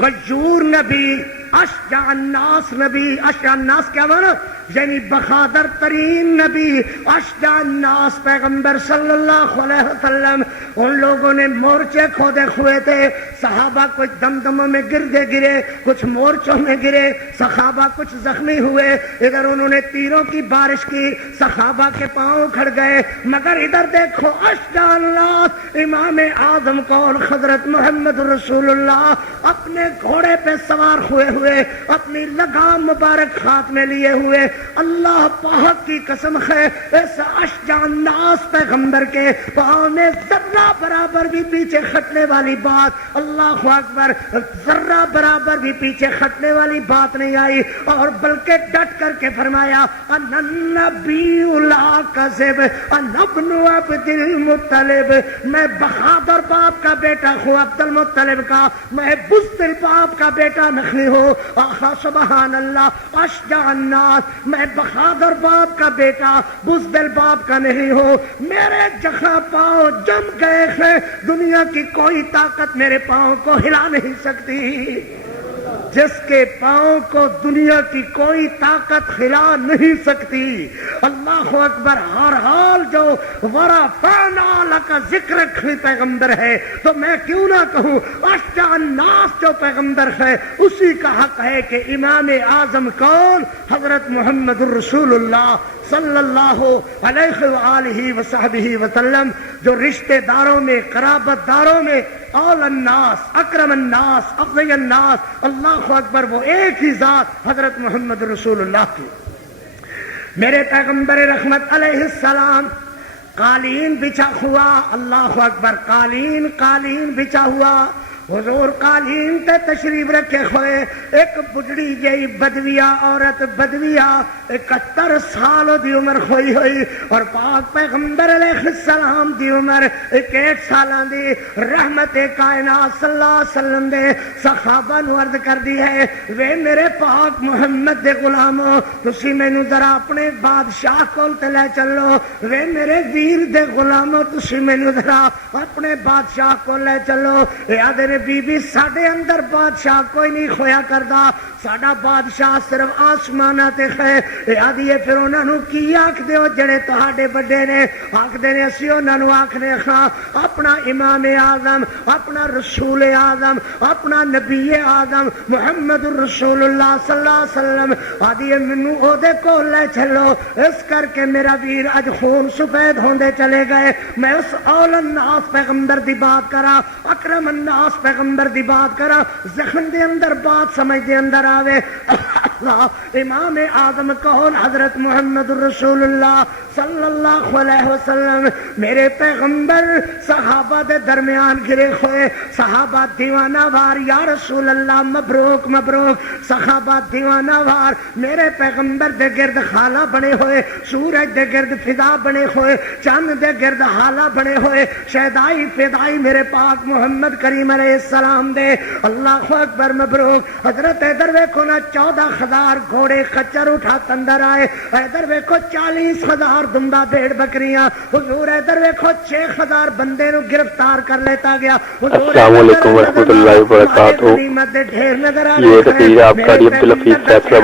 غیور نبی، اشجع الناس نبی. اشجع الناس کیا مانا؟ یعنی بہادر ترین نبی، اشجع الناس پیغمبر صلی اللہ علیہ وسلم. ان لوگوں نے مورچے کھودے ہوئے تھے، صحابہ کچھ دمدموں میں گرے، کچھ مورچوں میں گرے، صحابہ کچھ زخمی ہوئے. ادھر انہوں نے تیروں کی بارش کی، صحابہ کے پاؤں کھڑ گئے. مگر ادھر دیکھو اشجع الناس امام اعظم کون؟ حضرت محمد رسول اللہ اپنے گھوڑے پہ سوار ہوئے اپنی لگام مبارک ہاتھ میں لیے ہوئے. اللہ پاک کی قسم ہے اس اشجع الناس پیغمبر کے پاؤں میں ذرہ برابر بھی پیچھے ہٹنے والی بات، اللہ اکبر، ذرہ برابر بھی پیچھے ہٹنے والی بات نہیں آئی. اور بلکہ ڈٹ کر کے فرمایا انا النبی لا کذب انا ابن عبد المطلب. میں بہادر باپ کا بیٹا ہوں عبد المطلب کا، میں بزدل باپ کا بیٹا نہیں ہوں. آہا سبحان اللہ. اشجع الناس، میں بہادر باپ کا بیٹا بزدل باپ کا نہیں ہوں. میرے جہاں پاؤں جم گئے ہیں دنیا کی کوئی طاقت میرے پاؤں کو ہلا نہیں سکتی. جس کے پاؤں کو دنیا کی کوئی طاقت ہلا نہیں سکتی. اللہ اکبر. ہر حال جو ورفعنا لک ذکرک پیغمبر ہے تو میں کیوں نہ کہوں اشجع الناس جو پیغمبر ہے اسی کا حق ہے کہ امام اعظم کون؟ حضرت محمد الرسول اللہ صلی اللہ علیہ وآلہ وصحبہ وسلم. جو رشتہ داروں میں، قرابت داروں میں اول الناس، اکرم الناس، افضل الناس، اللہ اکبر، وہ ایک ہی ذات حضرت محمد رسول اللہ کی. میرے پیغمبر رحمت علیہ السلام قالین بچھا ہوا، اللہ اکبر، قالین بچھا ہوا، حضور قالین تے تشریف رکھے ہوئے، ایک بڑھڑی جئی بدویا عورت، بدویا 71 سال دی عمر ہوئی اور پاک پیغمبر علیہ السلام دی عمر 61 سالاں دی، رحمت کائنات صلی اللہ علیہ وسلم دے صحابہ نو عرض کر دی ہے، وے میرے پاک محمد دے غلامو تسی مینوں ذرا اپنے بادشاہ کول تے لے چلو، وے میرے ویر دے غلامو تسی مینوں ذرا اپنے بادشاہ کول لے چلو۔ بی بی ساڈے اندر بادشاہ کوئی نہیں ہویا کردا، ساڈا بادشاہ صرف آسماناں تے ہے۔ آدھیے پھر انہاں نو کی آکھدے ہو جڑے تہاڈے بڑے نے؟ آکھدے نے اسی انہاں نو آکھنے ہاں اپنا امام اعظم، اپنا رسول اعظم، اپنا نبی اعظم محمد الرسول اللہ صلی اللہ علیہ وسلم۔ آدھیے مینوں او دے کول لے چلو، اس کر کے میرا ویر اج خون سفید ہوندے چلے گئے، میں اس اول الناس پیغمبر دی بات کرا، اکرم الناس پیغمبر دی بات کرا، ذہن دے اندر بات سمجھ دے اندر آوے۔ امام اعظم کون؟ حضرت محمد رسول اللہ صلی اللہ علیہ وسلم، میرے پیغمبر صحابہ دے درمیان گرے ہوئے، صحابہ دیوانہ وار، یا رسول اللہ مبروک مبروک، صحابہ دیوانہ وار، میرے پیغمبر دے گرد خالہ بنے ہوئے، سورج دے گرد فضا بنے ہوئے، چاند دے گرد حالہ بنے ہوئے، شہدائی فدائی میرے پاک محمد کریم علیہ السلام دے، اللہ اکبر مبروک۔ حضرت ادھر ویکھو نا 14,000 گھوڑے خچر اٹھا اندر آئے، ادھر ویکھو 40,000 دمبا بھیڑ بکریاں، حضور ادھر ویکھو 6,000 بندے نو گرفتار کر لیتا گیا۔ السلام علیکم ورحمۃ اللہ وبرکاتہ۔ یہ تصویر آپ قاری عبدالحفیظ فیصلہ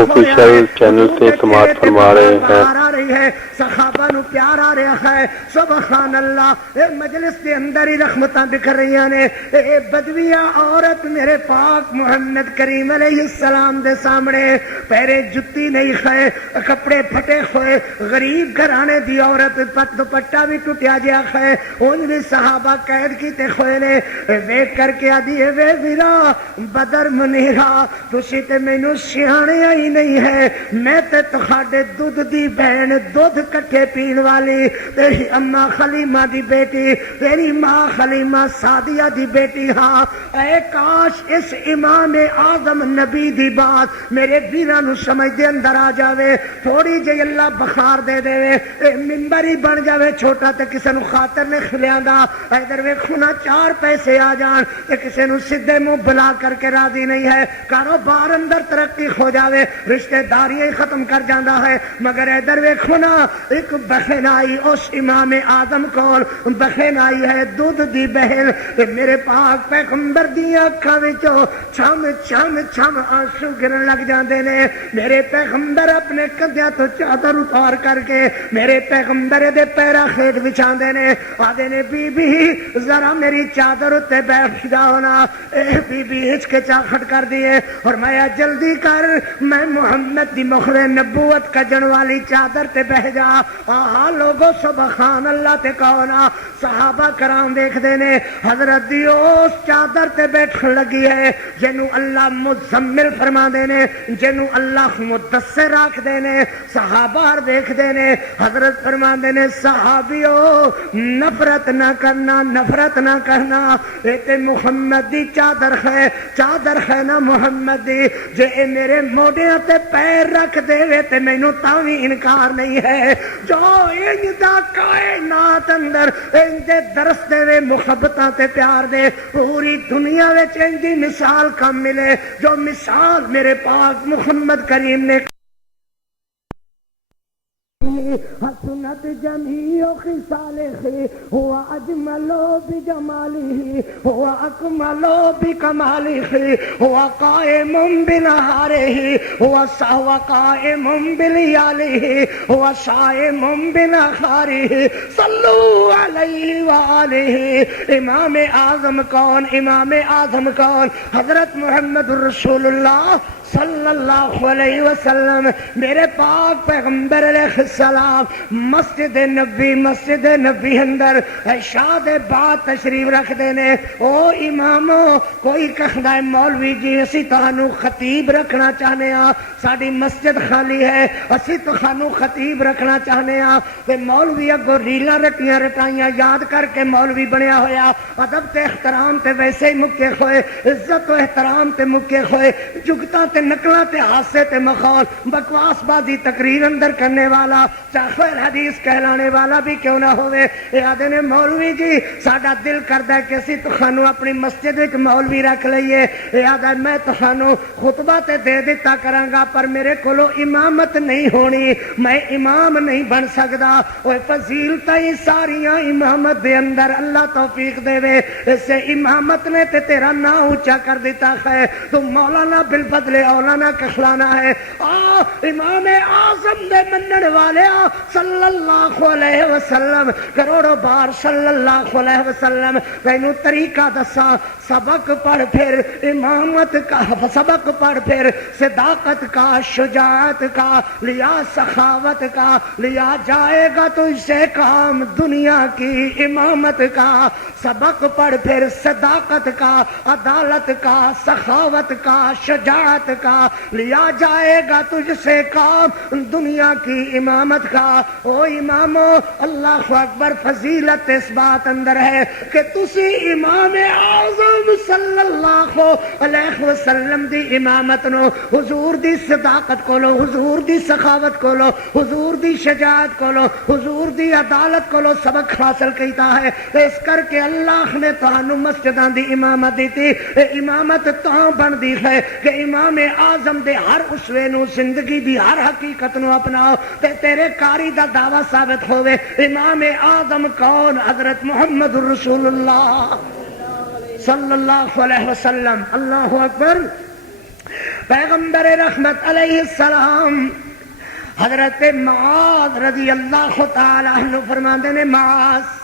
آفیشل چینل سے سماعت فرما رہے ہیں۔ صحابہ نو پیار آ رہا ہے، سبحان اللہ۔ اے مجلس کے اندر ہی رحمتاں بکھر رہی نے، اے بدویا عورت میرے پاک محمد کریم علیہ السلام دے سامنے پیرے جتی نہیں کھائے، کپڑے پھٹے ہوئے، غریب گھرانے دی عورت، پت دوپٹہ بھی ٹوٹیا جیا کھائے، ان بھی صحابہ قید کیتے ہوئے نے، ویکھ کر کے آدھی ہے وے ویرا بدر منیرا تسی تے مینوں سیاںیا ہی نہیں ہے، میں تے تہاڈے دودھ دی بہن، دودھ کٹھے پین والی، تیری اماں خلیمہ دی بیٹی، تیری ماں خلیمہ سعدیہ دی بیٹی ہاں۔ اے کاش اس امام اعظم نبی دی بات میرے ویراں نو سمجھ دے اندر آ جاوے، تھوڑی جی اللہ بخار دے دے، اے ممبر ہی بن جاوے چھوٹا تے کسے نو خاطر نے کھلیاندا، ادھر ویکھو نا 4 پیسے آ جان تے کسے نو سیدھے منہ بلا کر کے راضی نہیں ہے، کاروبار اندر ترقی ہو جاوے، رشتہ داریاں ہی ختم کر جاندا ہے، مگر ادھر ویکھو نا ایک بہن آئی اس امام اعظم کول، بہن آئی ہے دودھ دی بہن، تے میرے پاک پیغمبر دی اکھاں وچوں چھم چھم چھم آنسو گرن لگ جاندے نے۔ میرے پیغمبر اپنے کندھیاں تو چادر اتار کر کے میرے پیغمبر دے پیرا خیٹ بچھاندے نے، آدھے نے بی بی ذرا میری چادر اتے بیٹھ جاؤ نا۔ اے بی بی ہچکچاہٹ کر دیے اور میں جلدی کر، میں محمد دی مہر نبوت کجن والی چادر تے بہ جا۔ آہا لوگو سبحان اللہ تے کہو نا، صحابہ کرام دیکھدے نے حضرت دی اس چادر تے بیٹھن لگی ہے جنوں اللہ مزمل فرما دے نے، جنوں اللہ مدثر رکھ دے نے۔ صحابہ دیکھ دے نے، حضرت فرما دے نے صحابیو نفرت نہ کرنا، نفرت نہ کرنا، اے تے محمد دی چادر ہے نا محمد دی، جے اے میرے موڈیاں تے پیر رکھ دے وے تے مینوں تاں وی انکار نہیں ہے۔ جو انج دا کائنات اندر انج دے درس دے وے محبتاں تے پیار دے، پوری دنیا وچ انج دی مثال کم ملے جو مثال میرے پاک محمد کریم نے۔ حسنت جمیع خصالہ هو اجمل بجمالہ هو اکمل بکمالہ هو قائم بنہارہ هو قائم بلیالہ هو صائم بنہارہ صلو علیہ وآلہ۔ امام اعظم کون؟ امام اعظم کون؟ حضرت محمد رسول اللہ صلی اللہ علیہ وسلم، میرے پاک پیغمبر علیہ السلام مسجد مسجد نبی اندر عشاء دے بعد تشریف رکھتے نے. او امامو کوئی کہندا ہے مولوی جی اسی تانوں خطیب رکھنا چاہنے ہاں, ساری مسجد خالی ہے, اسی تانوں خطیب رکھنا چاہنے ہاں. تے مولوی اگوں ریلاں رٹیاں رٹائیاں یاد کر کے مولوی بنیا ہویا. ادب تے احترام تے ویسے ہی مکے ہوئے, عزت و احترام تے مکے ہوئے, جگتاں تے نقلاں تے ہاسے تے مخول, بکواس بازی تقریر اندر کرنے والا, چاہے حدیث کہلانے والا بھی کیوں نہ ہوئے. یہ آدھے نے مولوی جی ساڈا دل کردا ہے کہ اسی تہانوں اپنی مسجد وچ مولوی رکھ لئیے. یہ آدھا میں تہانوں خطبہ تے دے دیتا کراں گا پر میرے کولو امامت نہیں ہونی, میں امام نہیں بن سکدا. اوے فضیلتاں ہی ساریاں امامت دے اندر اللہ توفیق دے وے. اسے امامت نے تے تیرا نام اونچا کر دیتا ہے. تو مولانا بالفضل اولانا کہلانا ہے. امام اعظم دے منن والے صلی اللہ علیہ وسلم کروڑوں بار صلی اللہ علیہ وسلم تینوں طریقہ دسا. سبق پڑھ پھر امامت کا, سبق پڑھ پھر صداقت کا, شجاعت کا, لیا سخاوت کا, لیا جائے گا تجھ سے کام دنیا کی امامت کا. سبق پڑھ پھر صداقت کا, عدالت کا, سخاوت کا, شجاعت کا, لیا جائے گا تجھ سے کام دنیا کی امامت کا. او امامو اللہ اکبر, فضیلت اس بات اندر ہے کہ تسی امام اعظم صلی اللہ علیہ وسلم دی امامت نو, حضور دی صداقت کو لو, حضور دی سخاوت کو لو, حضور دی شجاعت کو لو, حضور دی عدالت کو لو سبق حاصل کیتا ہے. اس کر کے اللہ نے تانوں مسجداں دی امامت دیتی. امامت تاں بن دی ہے کہ امام اعظم دے ہر اسوے نو, زندگی دی ہر حقیقت نو اپناؤ تے تیرے کاری دا دعویٰ ثابت ہوئے. امام اعظم کون؟ حضرت محمد رسول اللہ صلی اللہ علیہ وسلم. اللہ اکبر. پیغمبر رحمت علیہ السلام حضرت معاذ رضی اللہ تعالی عنہ فرماندے نے, معاذ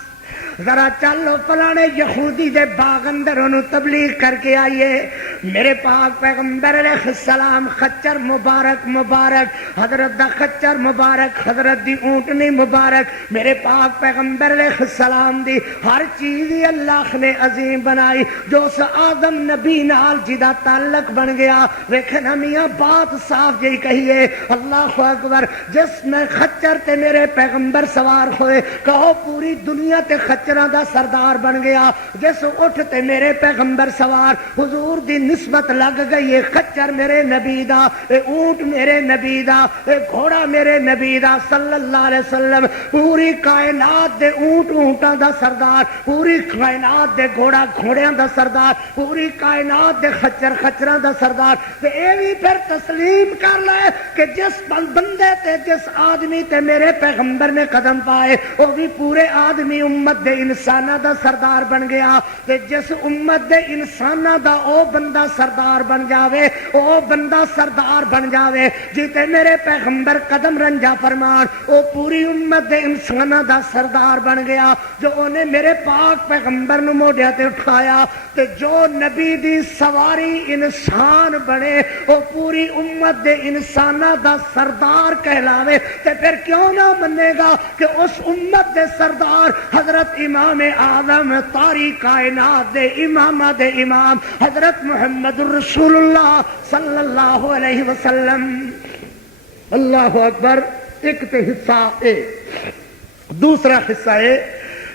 ذرا چلو فلانے یہودی دے باغ اندر انہوں تبلیغ کر کے آئیے. میرے پاک پیغمبر علیہ السلام خچر مبارک مبارک, حضرت دا خچر مبارک, حضرت دی اونٹنی مبارک, میرے پاک پیغمبر علیہ السلام دی ہر چیز اللہ نے عظیم بنائی. جو اس آدم نبی نال جدا تعلق بن گیا. ویکھنا میاں بات صاف جی کہیے, اللہ اکبر. جس میں خچر تے میرے پیغمبر سوار ہوئے, کہو پوری دنیا تے خچراں دا سردار بن گیا. جس اٹھ تے میرے پیغمبر سوار, حضور دی نسبت لگ گئی ہے خچر میرے نبی دا, اے اونٹ میرے نبی دا, اے گھوڑا میرے نبی دا صلی اللہ علیہ وسلم. پوری کائنات دے اونٹ اونٹاں دا سردار, پوری کائنات دے گھوڑا گھوڑیاں دا سردار, پوری کائنات دے خچر خچراں دا سردار. تے اے بھی پھر تسلیم کر لے کہ جس بندے تے جس آدمی تے میرے پیغمبر نے قدم پائے وہ بھی پورے آدمی امت دے انساناں دا سردار بن گیا. تے جس امت دے انساناں دا او بندہ سردار بن جاوے, او بندہ سردار بن جاوے جیتے میرے پیغمبر قدم رنجا فرمان, او پوری امت دے انساناں دا سردار بن گیا. جو انہیں میرے پاک پیغمبر نو موڈیا تے اٹھایا, تے جو نبی دی سواری انسان بنے او پوری امت دے انساناں دا سردار کہلاوے. تے پھر کیوں نہ بنے گا کہ اس امت دے سردار حضرت امام اعظم تاریخ کائنات دے امام دے امام حضرت محمد رسول اللہ صلی اللہ علیہ وسلم. اللہ اکبر. ایک تے حصہ اے. دوسرا حصہ اے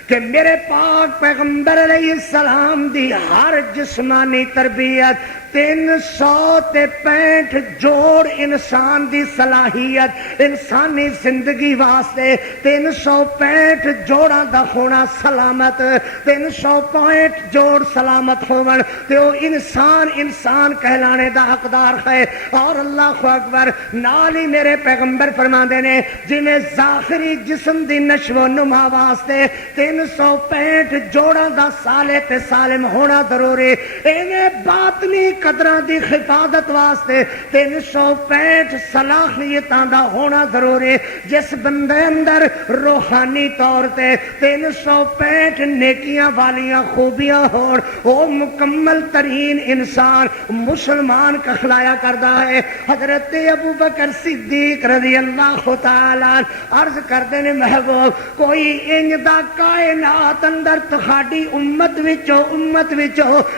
کہ میرے پاک پیغمبر علیہ السلام دی ہر جسمانی تربیت 365 جوڑ انسان دی صلاحیت انسانی زندگی واسطے 365 جوڑاں دا ہونا سلامت 365 جوڑ سلامت ہون تے او انسان کہلانے دا حقدار ہے. اور اللہ اکبر. نال ہی میرے پیغمبر فرماندے نے جویں ظاہری جسم دی نشو و نما واسطے 365 جوڑاں دا صالح تے سالم ہونا ضروری, ایویں باطنی قدراں دی حفاظت واسطے 365 صلاحیتاں دا ہونا ضروری ہے. جس بندے اندر روحانی طور تے 365 نیکیاں والیاں خوبیاں ہون وہ مکمل ترین انسان مسلمان کہلایا کردا ہے. حضرت ابو بکر صدیق رضی اللہ تعالی عرض کردے نے محبوب کوئی انج دا کائنات اندر تہاڈی امت وچوں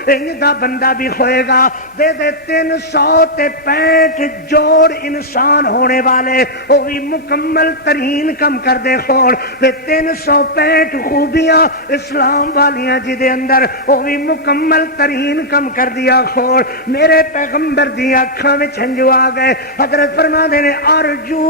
انج دا بندہ بھی ہوئے گا دے 365 جوڑ انسان ہونے والے وہ بھی مکمل ترین کم کر دے ہون تے 365 خوبیاں اسلام والیاں جی دے اندر وہ بھی مکمل ترین کم کر دیا ہون. میرے پیغمبر دی اکھاں وچ ہنجو آ گئے. حضرت فرماندے نے ارجو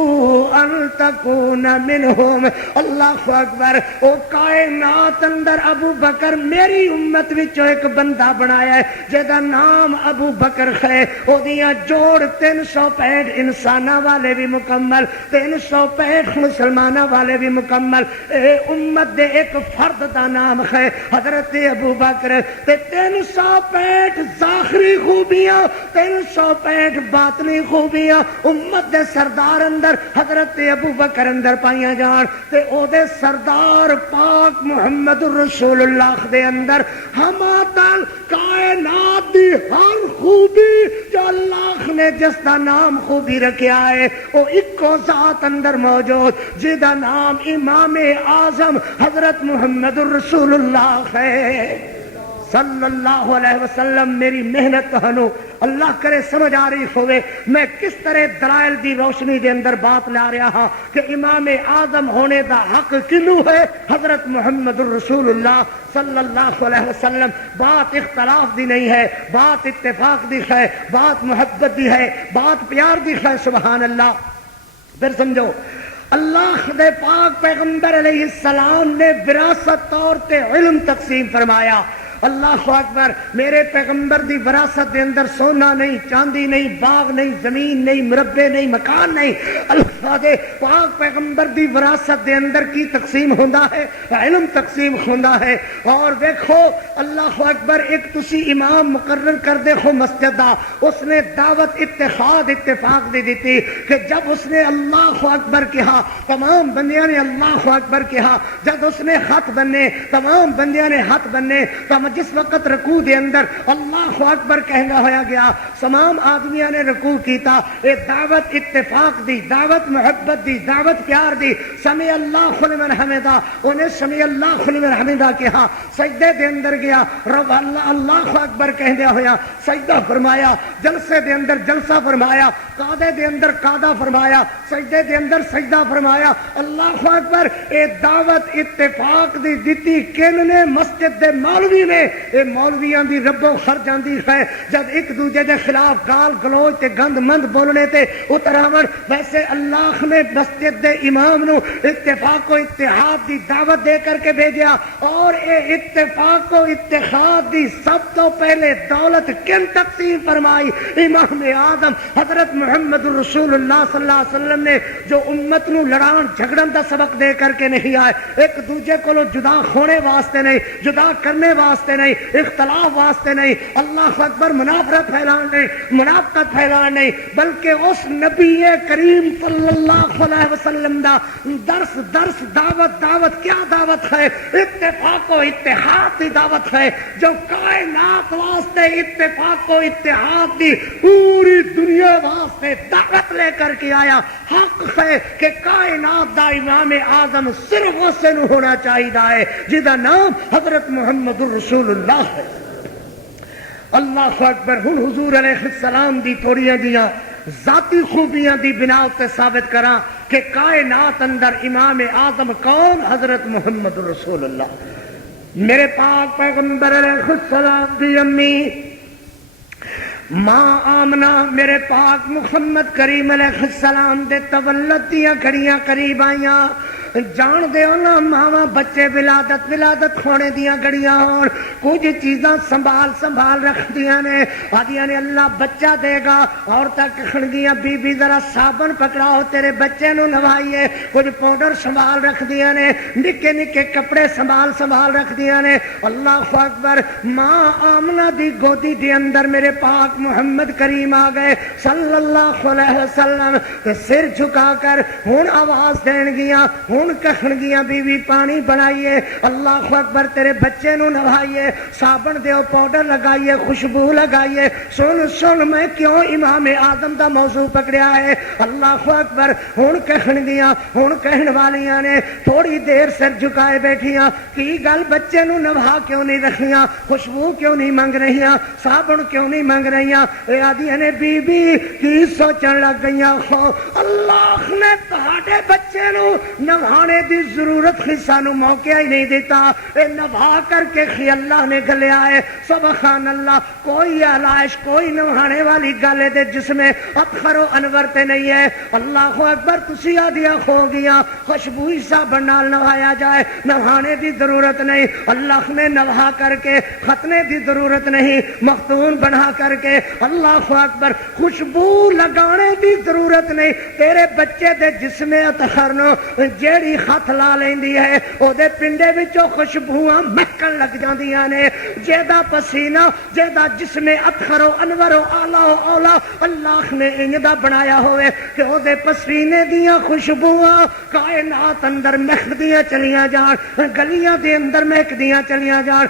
ان تکون منہم. اللہ اکبر. او کائنات اندر ابو بکر میری امت وچوں ایک بندہ بنایا ہے جہدا نام ابو بکر ہے. او دیاں جوڑ 365 انساناں والے بھی مکمل 365 مسلماناں والے بھی مکمل. اے امت دے ایک فرد دا نام ہے حضرت ابو بکر تے 365 ظاہری خوبیاں 365 باطنی خوبیاں امت دے سردار اندر حضرت ابو بکر اندر پائیاں جان تے او دے سردار پاک محمد رسول اللہ دے اندر ہماتن کائنات دی ہر خوبی جو اللہ نے جس دا نام خوبی رکھیا ہے وہ اکو ذات اندر موجود جدا نام امام اعظم حضرت محمد رسول اللہ ہے صلی اللہ علیہ وسلم. میری محنت تہنوں اللہ کرے سمجھ آ رہی ہوئے میں کس طرح دلائل دی روشنی دے اندر بات لا رہا ہاں کہ امام اعظم ہونے دا حق کنوں ہے حضرت محمد الرسول اللہ صلی اللہ علیہ وسلم. بات اختلاف دی نہیں ہے, بات اتفاق دی ہے, بات محبت دی ہے, بات پیار دی ہے. سبحان اللہ. پھر سمجھو اللہ دے پاک پیغمبر علیہ السلام نے وراثت طور تے علم تقسیم فرمایا. اللہ اکبر. میرے پیغمبر دی وراثت دے اندر سونا نہیں, چاندی نہیں, باغ نہیں, زمین نہیں, مربے نہیں, مکان نہیں. اللہ دے پاک پیغمبر دی وراثت دے اندر کی تقسیم ہوندا ہے, علم تقسیم ہوندا ہے. اور دیکھو اللہ اکبر ایک تسی امام مقرر کر دے ہو مسجد دا, اس نے دعوت اتحاد اتفاق دی دیتی کہ جب اس نے اللہ اکبر کہا تمام بندیاں نے اللہ اکبر کہا, جب اس نے ہاتھ بننے تمام بندیاں نے ہاتھ بننے, جس وقت رکوع دے اندر اللہ اکبر کہنا ہویا گیا تمام آدمیاں نے رکوع کیتا. اے دعوت اتفاق دی, دعوت محبت دی, دعوت پیار دی. سمع اللہ لمن حمدہ, انہیں سمع اللہ لمن حمدہ کہا. سجدے دے اندر گیا رب اللہ اکبر کہنا ہویا سجدہ فرمایا, جلسے دے اندر جلسہ فرمایا, قعدے دے اندر قعدہ فرمایا, سجدے دے اندر سجدہ فرمایا. اللہ اکبر. اے دعوت اتفاق دی دتی کن نے مسجد دے مولوی نے. اے مولویاں دی ربوں خر جاندی ہے جب ایک دوجے دے خلاف گال گلوچ تے گند مند بولنے تے اتراون. ویسے اللہ نے مسجد دے امام نو اتفاق و اتحاد دی دعوت دے کر کے بھیجا. اور اے اتفاق و اتحاد دی سب تو پہلے دولت کن تقسیم فرمائی؟ امام اعظم حضرت محمد رسول اللہ صلی اللہ علیہ وسلم نے, جو امت نو لڑان جھگڑن دا سبق دے کر کے نہیں آئے, ایک دوجے کو جدا ہونے واسطے نہیں, جدا کرنے واسطے نہیں, اختلاف واسطے نہیں, اللہ اکبر منافرت پھیلان نہیں, منافقت پھیلان نہیں, بلکہ اس نبی کریم صلی اللہ علیہ وسلم دا درس دعوت کیا دعوت ہے؟ اتفاق و اتحاد دی دعوت ہے, جو کائنات واسطے اتفاق و اتحاد دی پوری دنیا واسطے دعوت لے کر کے آیا. حق ہے کہ کائنات دا امام اعظم صرف اسے نو ہونا چاہیے جدا نام حضرت محمد رسول اللہ ہے. اللہ اکبر. ہن حضور علیہ السلام دی تھوڑیاں دیاں ذاتی خوبیاں دی بنا تے ثابت کراں کہ کائنات اندر امام اعظم کون؟ حضرت محمد رسول اللہ. میرے پاک پیغمبر علیہ السلام دی امی ماں آمنہ میرے پاک محمد کریم علیہ السلام دے تولد دیاں گھڑیاں قریب آئیاں. جان دیو نا ماواں بچے ولادت کھونے دیاں گڑیاں ہون کچھ چیزاں سنبھال رکھدیاں نے آدیاں نے اللہ بچہ دے گا عورتاں کہن گیاں بی بی ذرا صابن پکڑاؤ تیرے بچے نو نوائیے کچھ پاؤڈر سنبھال رکھدیاں نے نکے نکے کپڑے سنبھال رکھدیاں نے اللہ اکبر ماں آمنہ دی گودی دے اندر میرے پاک محمد کریم آ گئے صلی اللہ علیہ وسلم سر جھکا کر ہن آواز دین گیاں ہن کہن گیاں بی بی پانی بنائیے اللہ اکبر تیرے بچے نو نوائیے صابن دیو پاؤڈر لگائیے خوشبو لگائیے سن میں کیوں امام اعظم دا موضوع پکڑیا ہے اللہ اکبر ہن کہن گیاں ہن کہن والیاں نے تھوڑی دیر سر جھکائے بیٹھیاں کی گل بچے نو نوا کیوں نہیں رکھیاں خوشبو کیوں نہیں منگ رہیاں صابن کیوں نہیں منگ رہیاں اے آدیاں نے بی بی کی سوچن لگ گئیاں اللہ نے تہاڈے بچے نو نوانے دی ضرورت ہی سانو موقع ہی نہیں دیتا اے نوا کر کے ہی اللہ نے گلیا ہے سبحان اللہ کوئی علائش کوئی نوانے والی گل دے جس میں افخر و انور تے نہیں ہے اللہ اکبر تسی آدیاں ہو گیا خوشبوئی صابن نال نوایا جائے نوانے دی ضرورت نہیں اللہ نے نوا کر کے ختنے دی ضرورت نہیں مختون بنا کر کے اللہ اکبر خوشبو لگانے دی ضرورت نہیں تیرے بچے دے جسم اطہر نو جیڑی ہاتھ لا لیندی ہے او دے پنڈے وچوں خوشبوواں مہکن لگ جاندیاں نے جیدا پسینہ جیدا جسم اطہر و انور و اعلی و اولا اللہ نے انج دا بنایا ہوئے کہ او دے پسینے دیاں خوشبوواں کائنات اندر مہکدیاں چلیاں جان گلیاں دے اندر مہکدیاں چلیاں جان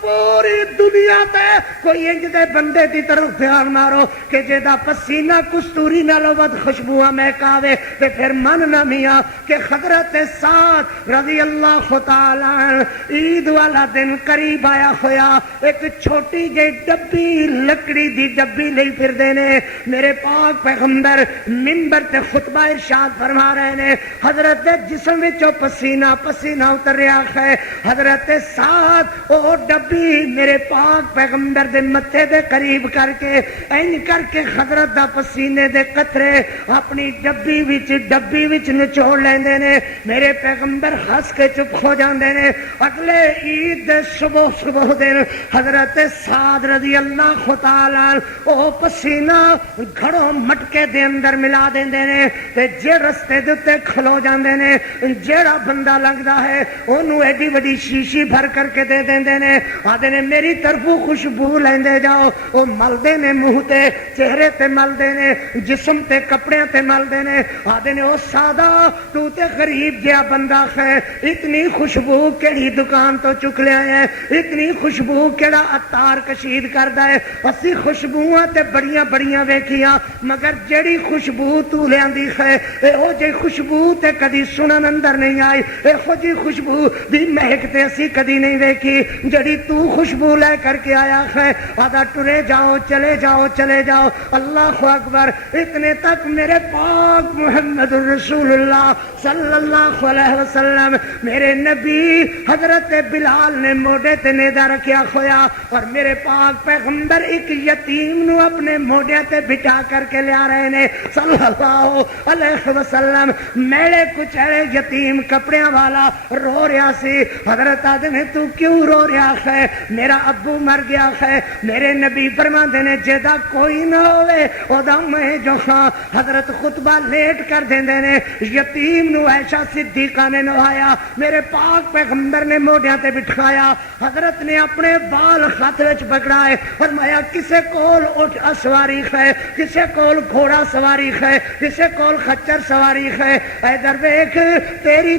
پوری دنیا تے کوئی انج دے بندے دی طرف دھیان مارو کہ جیدا پسینہ کستوری نالوں ود خوشبوواں مہکاوے تے پھر من نہ میاں کہ حضرت سعد رضی اللہ تعالی عنہ عید والا دن قریب آیا ہویا ایک چھوٹی جی ڈبی لکڑی دی ڈبی لئی پھر دینے میرے پاک پیغمبر منبر تے خطبہ ارشاد فرما رہے نے حضرت جسم وچوں پسینہ اتر رہا ہے حضرت سعد او ڈبی میرے پاک پیغمبر دے متھے دے قریب کر کے این کر کے حضرت دا پسینے دے قطرے اپنی ڈبی وچ نچوڑ لیندے نے میرے پیغمبر ہس کے چپ ہو جاندے نے اگلے عید دے صبح دن حضرت سعد رضی اللہ تعالی او پسینہ گھڑوں مٹکے دے اندر ملا دیندے نے تے جے رستے دے تے کھلو جاندے نے جیڑا بندہ لنگدا ہے اونوں ایڈی وڈی شیشی بھر کر کے دے دیندے نے آدھے نے میری طرفوں خوشبو لیندے جاؤ او ملدے نے منہ تے چہرے تے ملدے نے جسم تے کپڑیاں تے ملدے نے آدھے نے او سادہ تو تے غریب جہا بندہ ہے اتنی خوشبو کیڑی دکان تو چک لیا ہے اتنی خوشبو کیڑا عطار کشید کردا ہے اسی خوشبوواں تے بڑیاں ویکھیاں مگر جیڑی خوشبو تو لیاندی ہے اے او جی خوشبو تے کدی سنن اندر نہیں آئی اے ہو جی خوشبو دی مہک تے اسی کدی نہیں ویکھی جڑی تو خوشبو لے کر کے آیا ہے آدھا ٹرے جاؤ چلے جاؤ اللہ اکبر اتنے تک میرے پاک محمد رسول اللہ صلی اللہ علیہ وسلم میرے نبی حضرت بلال نے موڈے تے نیزا رکھیا ہویا اور میرے پاک پیغمبر ایک یتیم نو اپنے موڈے تے بٹھا کر کے لیا رہے نے صلی اللہ علیہ وسلم میلے کچھڑے یتیم کپڑیاں والا رو رہا سی حضرت آدمی تو کیوں رو رہا ہے میرا ابو مر گیا ہے میرے نبی فرماندے نے جدا کوئی نہ ہوئے ادا میں جو ہاں حضرت خطبہ لیٹ کر دیندے نے یتیم نو عائشہ صدیقہ نے نوایا میرے پاک پیغمبر نے موڈیاں تے بٹھایا حضرت نے اپنے بال ہاتھ وچ پکڑائے فرمایا کسے کول اٹھ سواری ہے کسے کول گھوڑا سواری ہے کسے کول خچر سواری ہے ادھر دیکھ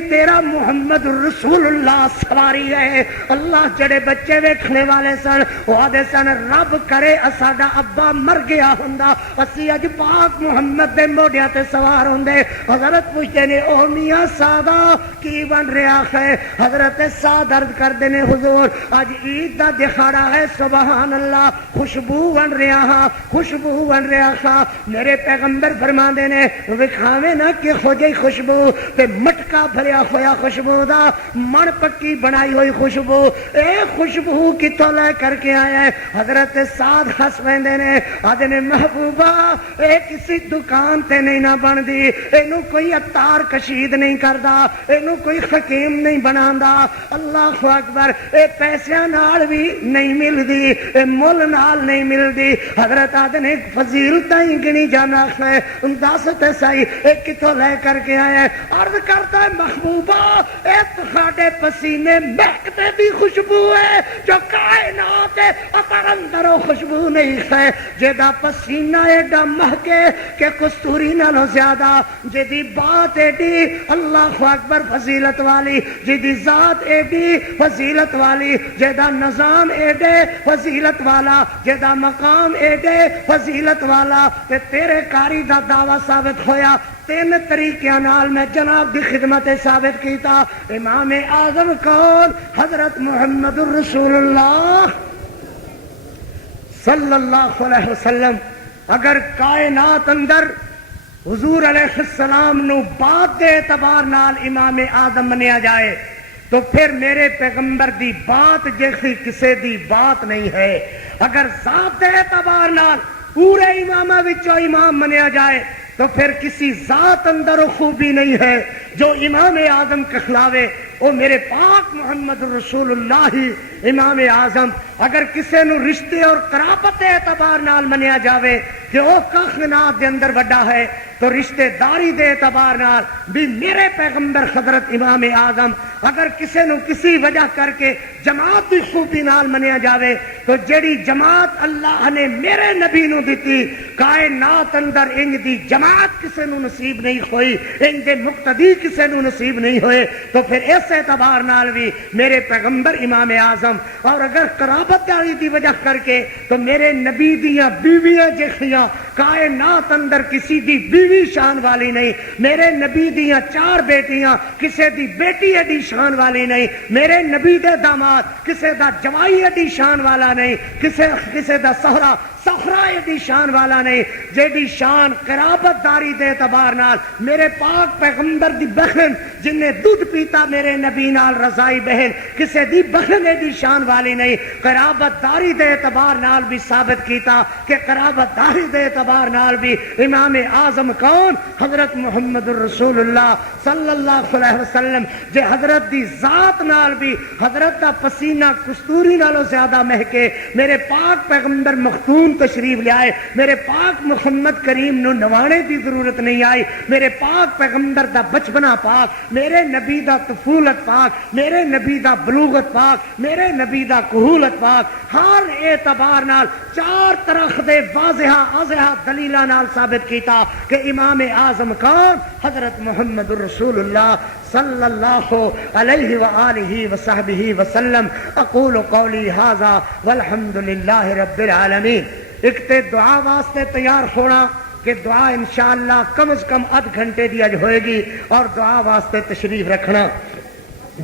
تیرا محمد رسول اللہ سواری ہے اللہ جڑے بچے ویکھنے والے سن وہ آدھے سن رب کرے ساڈا ابا مر گیا ہوندا اسی اج پاک محمد دے موڈیاں تے سوار ہوندے حضرت پوچھتے نے او میاں سادہ کی بن رہا ہے حضرت سعد عرض کردے نے حضور اج عید دا دہاڑا ہے سبحان اللہ خوشبو بن رہا ہاں میرے پیغمبر فرماندے نے وکھاویں نہ کہ ہو جئی خوشبو تے مٹکا بھریا ہویا خوشبو دا من پکی بنائی ہوئی خوشبو اے خوشبو خوشبو کتوں لے کر کے آیا ہے؟ حضرت سعد ہس پیندے نے، آدھے نے محبوبہ اے کسی دکان تے نہیں نہ بندی، اینو کوئی عطار کشید نہیں کردا، اینو کوئی حکیم نہیں بناندا، اللہ اکبر، اے پیسیاں نال بھی نہیں ملدی، اے مول نال نہیں ملدی۔ حضرت آدھے نے فضیلتاں ہی گنی جانا ہے، دس تے صحیح اے کتوں لے کر کے آیا ہے؟ عرض کرتا ہے محبوبہ اے تہاڈے پسینے مہکتے بھی خوشبو ہے جو کائنات ہے، اپر اندر خوشبو نہیں ہے، جیدا پسینہ ایڈا مہکے کہ کستوری نالوں زیادہ، جیدی بات ایڈی اللہ اکبر فضیلت والی، جیدی ذات ایڈی فضیلت والی، جیدا نظام ایڈے فضیلت والا، جیدا مقام ایڈے فضیلت والا، تے تیرے کاری دا دعویٰ ثابت ہویا۔ تین طریقے نال میں جناب دی خدمت ثابت کیتا۔ امام اعظم کون؟ حضرت محمد الرسول اللہ صلی اللہ علیہ وسلم۔ اگر کائنات اندر حضور علیہ السلام نو بات دے اعتبار نال امام اعظم منیا جائے تو پھر میرے پیغمبر دی بات جیسی کسے دی بات نہیں ہے۔ اگر ذات دے اعتبار نال پورے امامہ وچوں امام منیا جائے تو پھر کسی ذات اندر خوبی نہیں ہے جو امام اعظم کہلاوے۔ او میرے پاک محمد رسول اللہ امام اعظم۔ اگر کسے نو رشتے اور قرابت اعتبار نال منیا جاوے کہ او کائنات دے اندر وڈا ہے تو رشتے داری دے اعتبار نال بھی میرے پیغمبر حضرت امام اعظم۔ اگر کسے نو کسی وجہ کر کے جماعت دی خوبی نال منیا جاوے تو جیڑی جماعت اللہ نے میرے نبی نو دتی، کائنات اندر انج دی جماعت کسے نو نصیب نہیں ہوئی، انج دے مقتدی کسے نو نصیب نہیں ہوئے، تو پھر اس اعتبار نال بھی میرے پیغمبر امام اعظم۔ اور اگر قرابت داری دی وجہ کر کے تو میرے نبی دیاں بیویاں جیسیاں کائنات اندر کسی دی بیوی شان والی نہیں، میرے نبی دیاں 4 بیٹیاں کسے دی بیٹی ایڈی شان والی نہیں، میرے نبی دے داماد کسے دا جوائی ایڈی شان والا نہیں، کسے دا سہرا ایڈی شان والا نہیں، جیڑی شان قرابت داری دے اعتبار نال میرے پاک پیغمبر دی بہن جن نے دودھ پیتا میرے نبی نال رضائی بہن، کسے دی بہن ایڈی شان والی نہیں۔ قرابت داری دے اعتبار نال بھی ثابت کیتا کہ قرابت داری دے اعتبار نال بھی امام اعظم کون؟ حضرت محمد الرسول اللہ صلی اللہ علیہ وسلم۔ جے حضرت دی ذات نال بھی حضرت دا پسینہ کستوری نالوں زیادہ مہکے، میرے پاک پیغمبر مختون تشریف لے آئے، میرے پاک محمد کریم نو نوانے دی ضرورت نہیں آئی، میرے پاک پیغمبر دا بچپنا پاک، میرے نبی دا طفولت پاک، میرے نبی دا بلوغت پاک، میرے نبی دا کہولت پاک، ہر اعتبار نال 4 طرح دے واضح دلیلاں نال ثابت کیتا کہ امام اعظم کون؟ حضرت محمد الرسول اللہ صلی اللہ علیہ وآلہ وصحبہ وسلم۔ اقول قولی ھذا والحمد للہ رب العالمین۔ ایک تے دعا واسطے تیار ہونا کہ دعا انشاءاللہ کم از کم آدھ گھنٹے دی اج ہوئے گی اور دعا واسطے تشریف رکھنا۔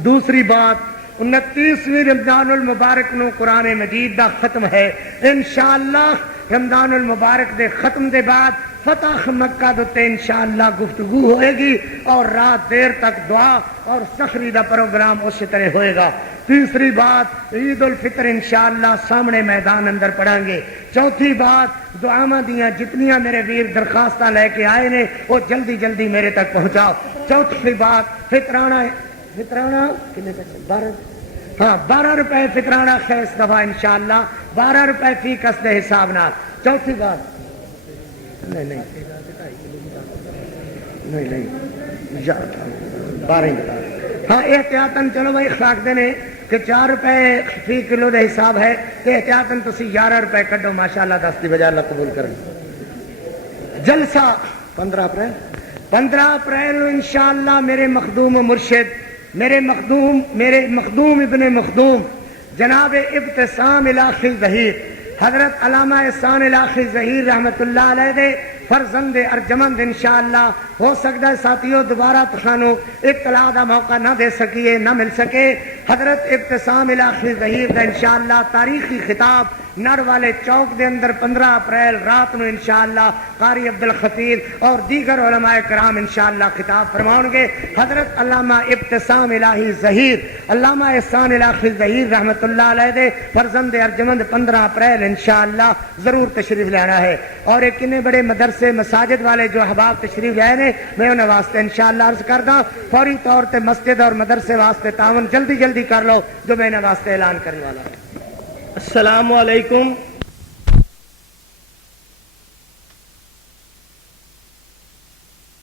دوسری بات، 29ویں رمضان المبارک نو قرآن مجید دا ختم ہے۔ انشاءاللہ رمضان المبارک دے ختم دے بعد فتح مکہ دے انشاءاللہ گفتگو ہوئے گی اور رات دیر تک دعا اور سحری دا پروگرام اسی طرح ہوئے گا۔ تیسری بات، عید الفطر انشاءاللہ سامنے میدان اندر پڑھیں گے۔ چوتھی بات، دعاواں دیاں جتنیاں میرے ویر درخواستاں لے کے آئے نے وہ جلدی جلدی میرے تک پہنچاؤ۔ چوتھی بات، فطرانہ کتنے پیسے؟ 12 روپے فطرانہ ہے اس دفعہ انشاءاللہ، 12 روپے فی کس دے حساب نال۔ چوتھی بات، نہیں 12 بتا۔ ہاں احتیاطاً چلو بھائی خاک دینے کہ 4 روپے فی کلو دے حساب ہے کہ احتیاطاً تسی 11 روپے کڈو ماشاءاللہ 10 دی بجائے اللہ قبول کریں۔ جلسہ 15 اپریل انشاءاللہ میرے مخدوم و مرشد، میرے مخدوم ابن مخدوم جناب ابتسام الاخی ظہیر حضرت علامہ احسان الاخی ظہیر رحمت اللہ علیہ دے فرزند ارجمند انشاءاللہ ہو سکتا ہے ساتھیوں دوبارہ تسانو اطلاع دا موقع نہ دے سکیے، نہ مل سکے۔ حضرت ابتسام الہی ظہیر دا انشاءاللہ تاریخی خطاب نڑ والے چوک دے اندر 15 اپریل رات نو انشاءاللہ قاری عبدالخطیب اور دیگر علماء کرام انشاءاللہ خطاب فرماؤں گے۔ حضرت علامہ ابتسام الہی ظہیر، علامہ احسان الہی ظہیر رحمت اللہ علیہ دے فرزند ارجمند 15 اپریل انشاءاللہ ضرور تشریف لینا ہے۔ اور ایک کنے بڑے مدرسے مساجد والے جو احباب تشریف لائے نے، میں انہیں واسطے انشاءاللہ عرض کردہ فوری طور تے مسجد اور مدرسے واسطے تعاون جلدی جلدی کر لو جو میں انہیں واسطے اعلان کرنے والا ہوں۔ السلام علیکم۔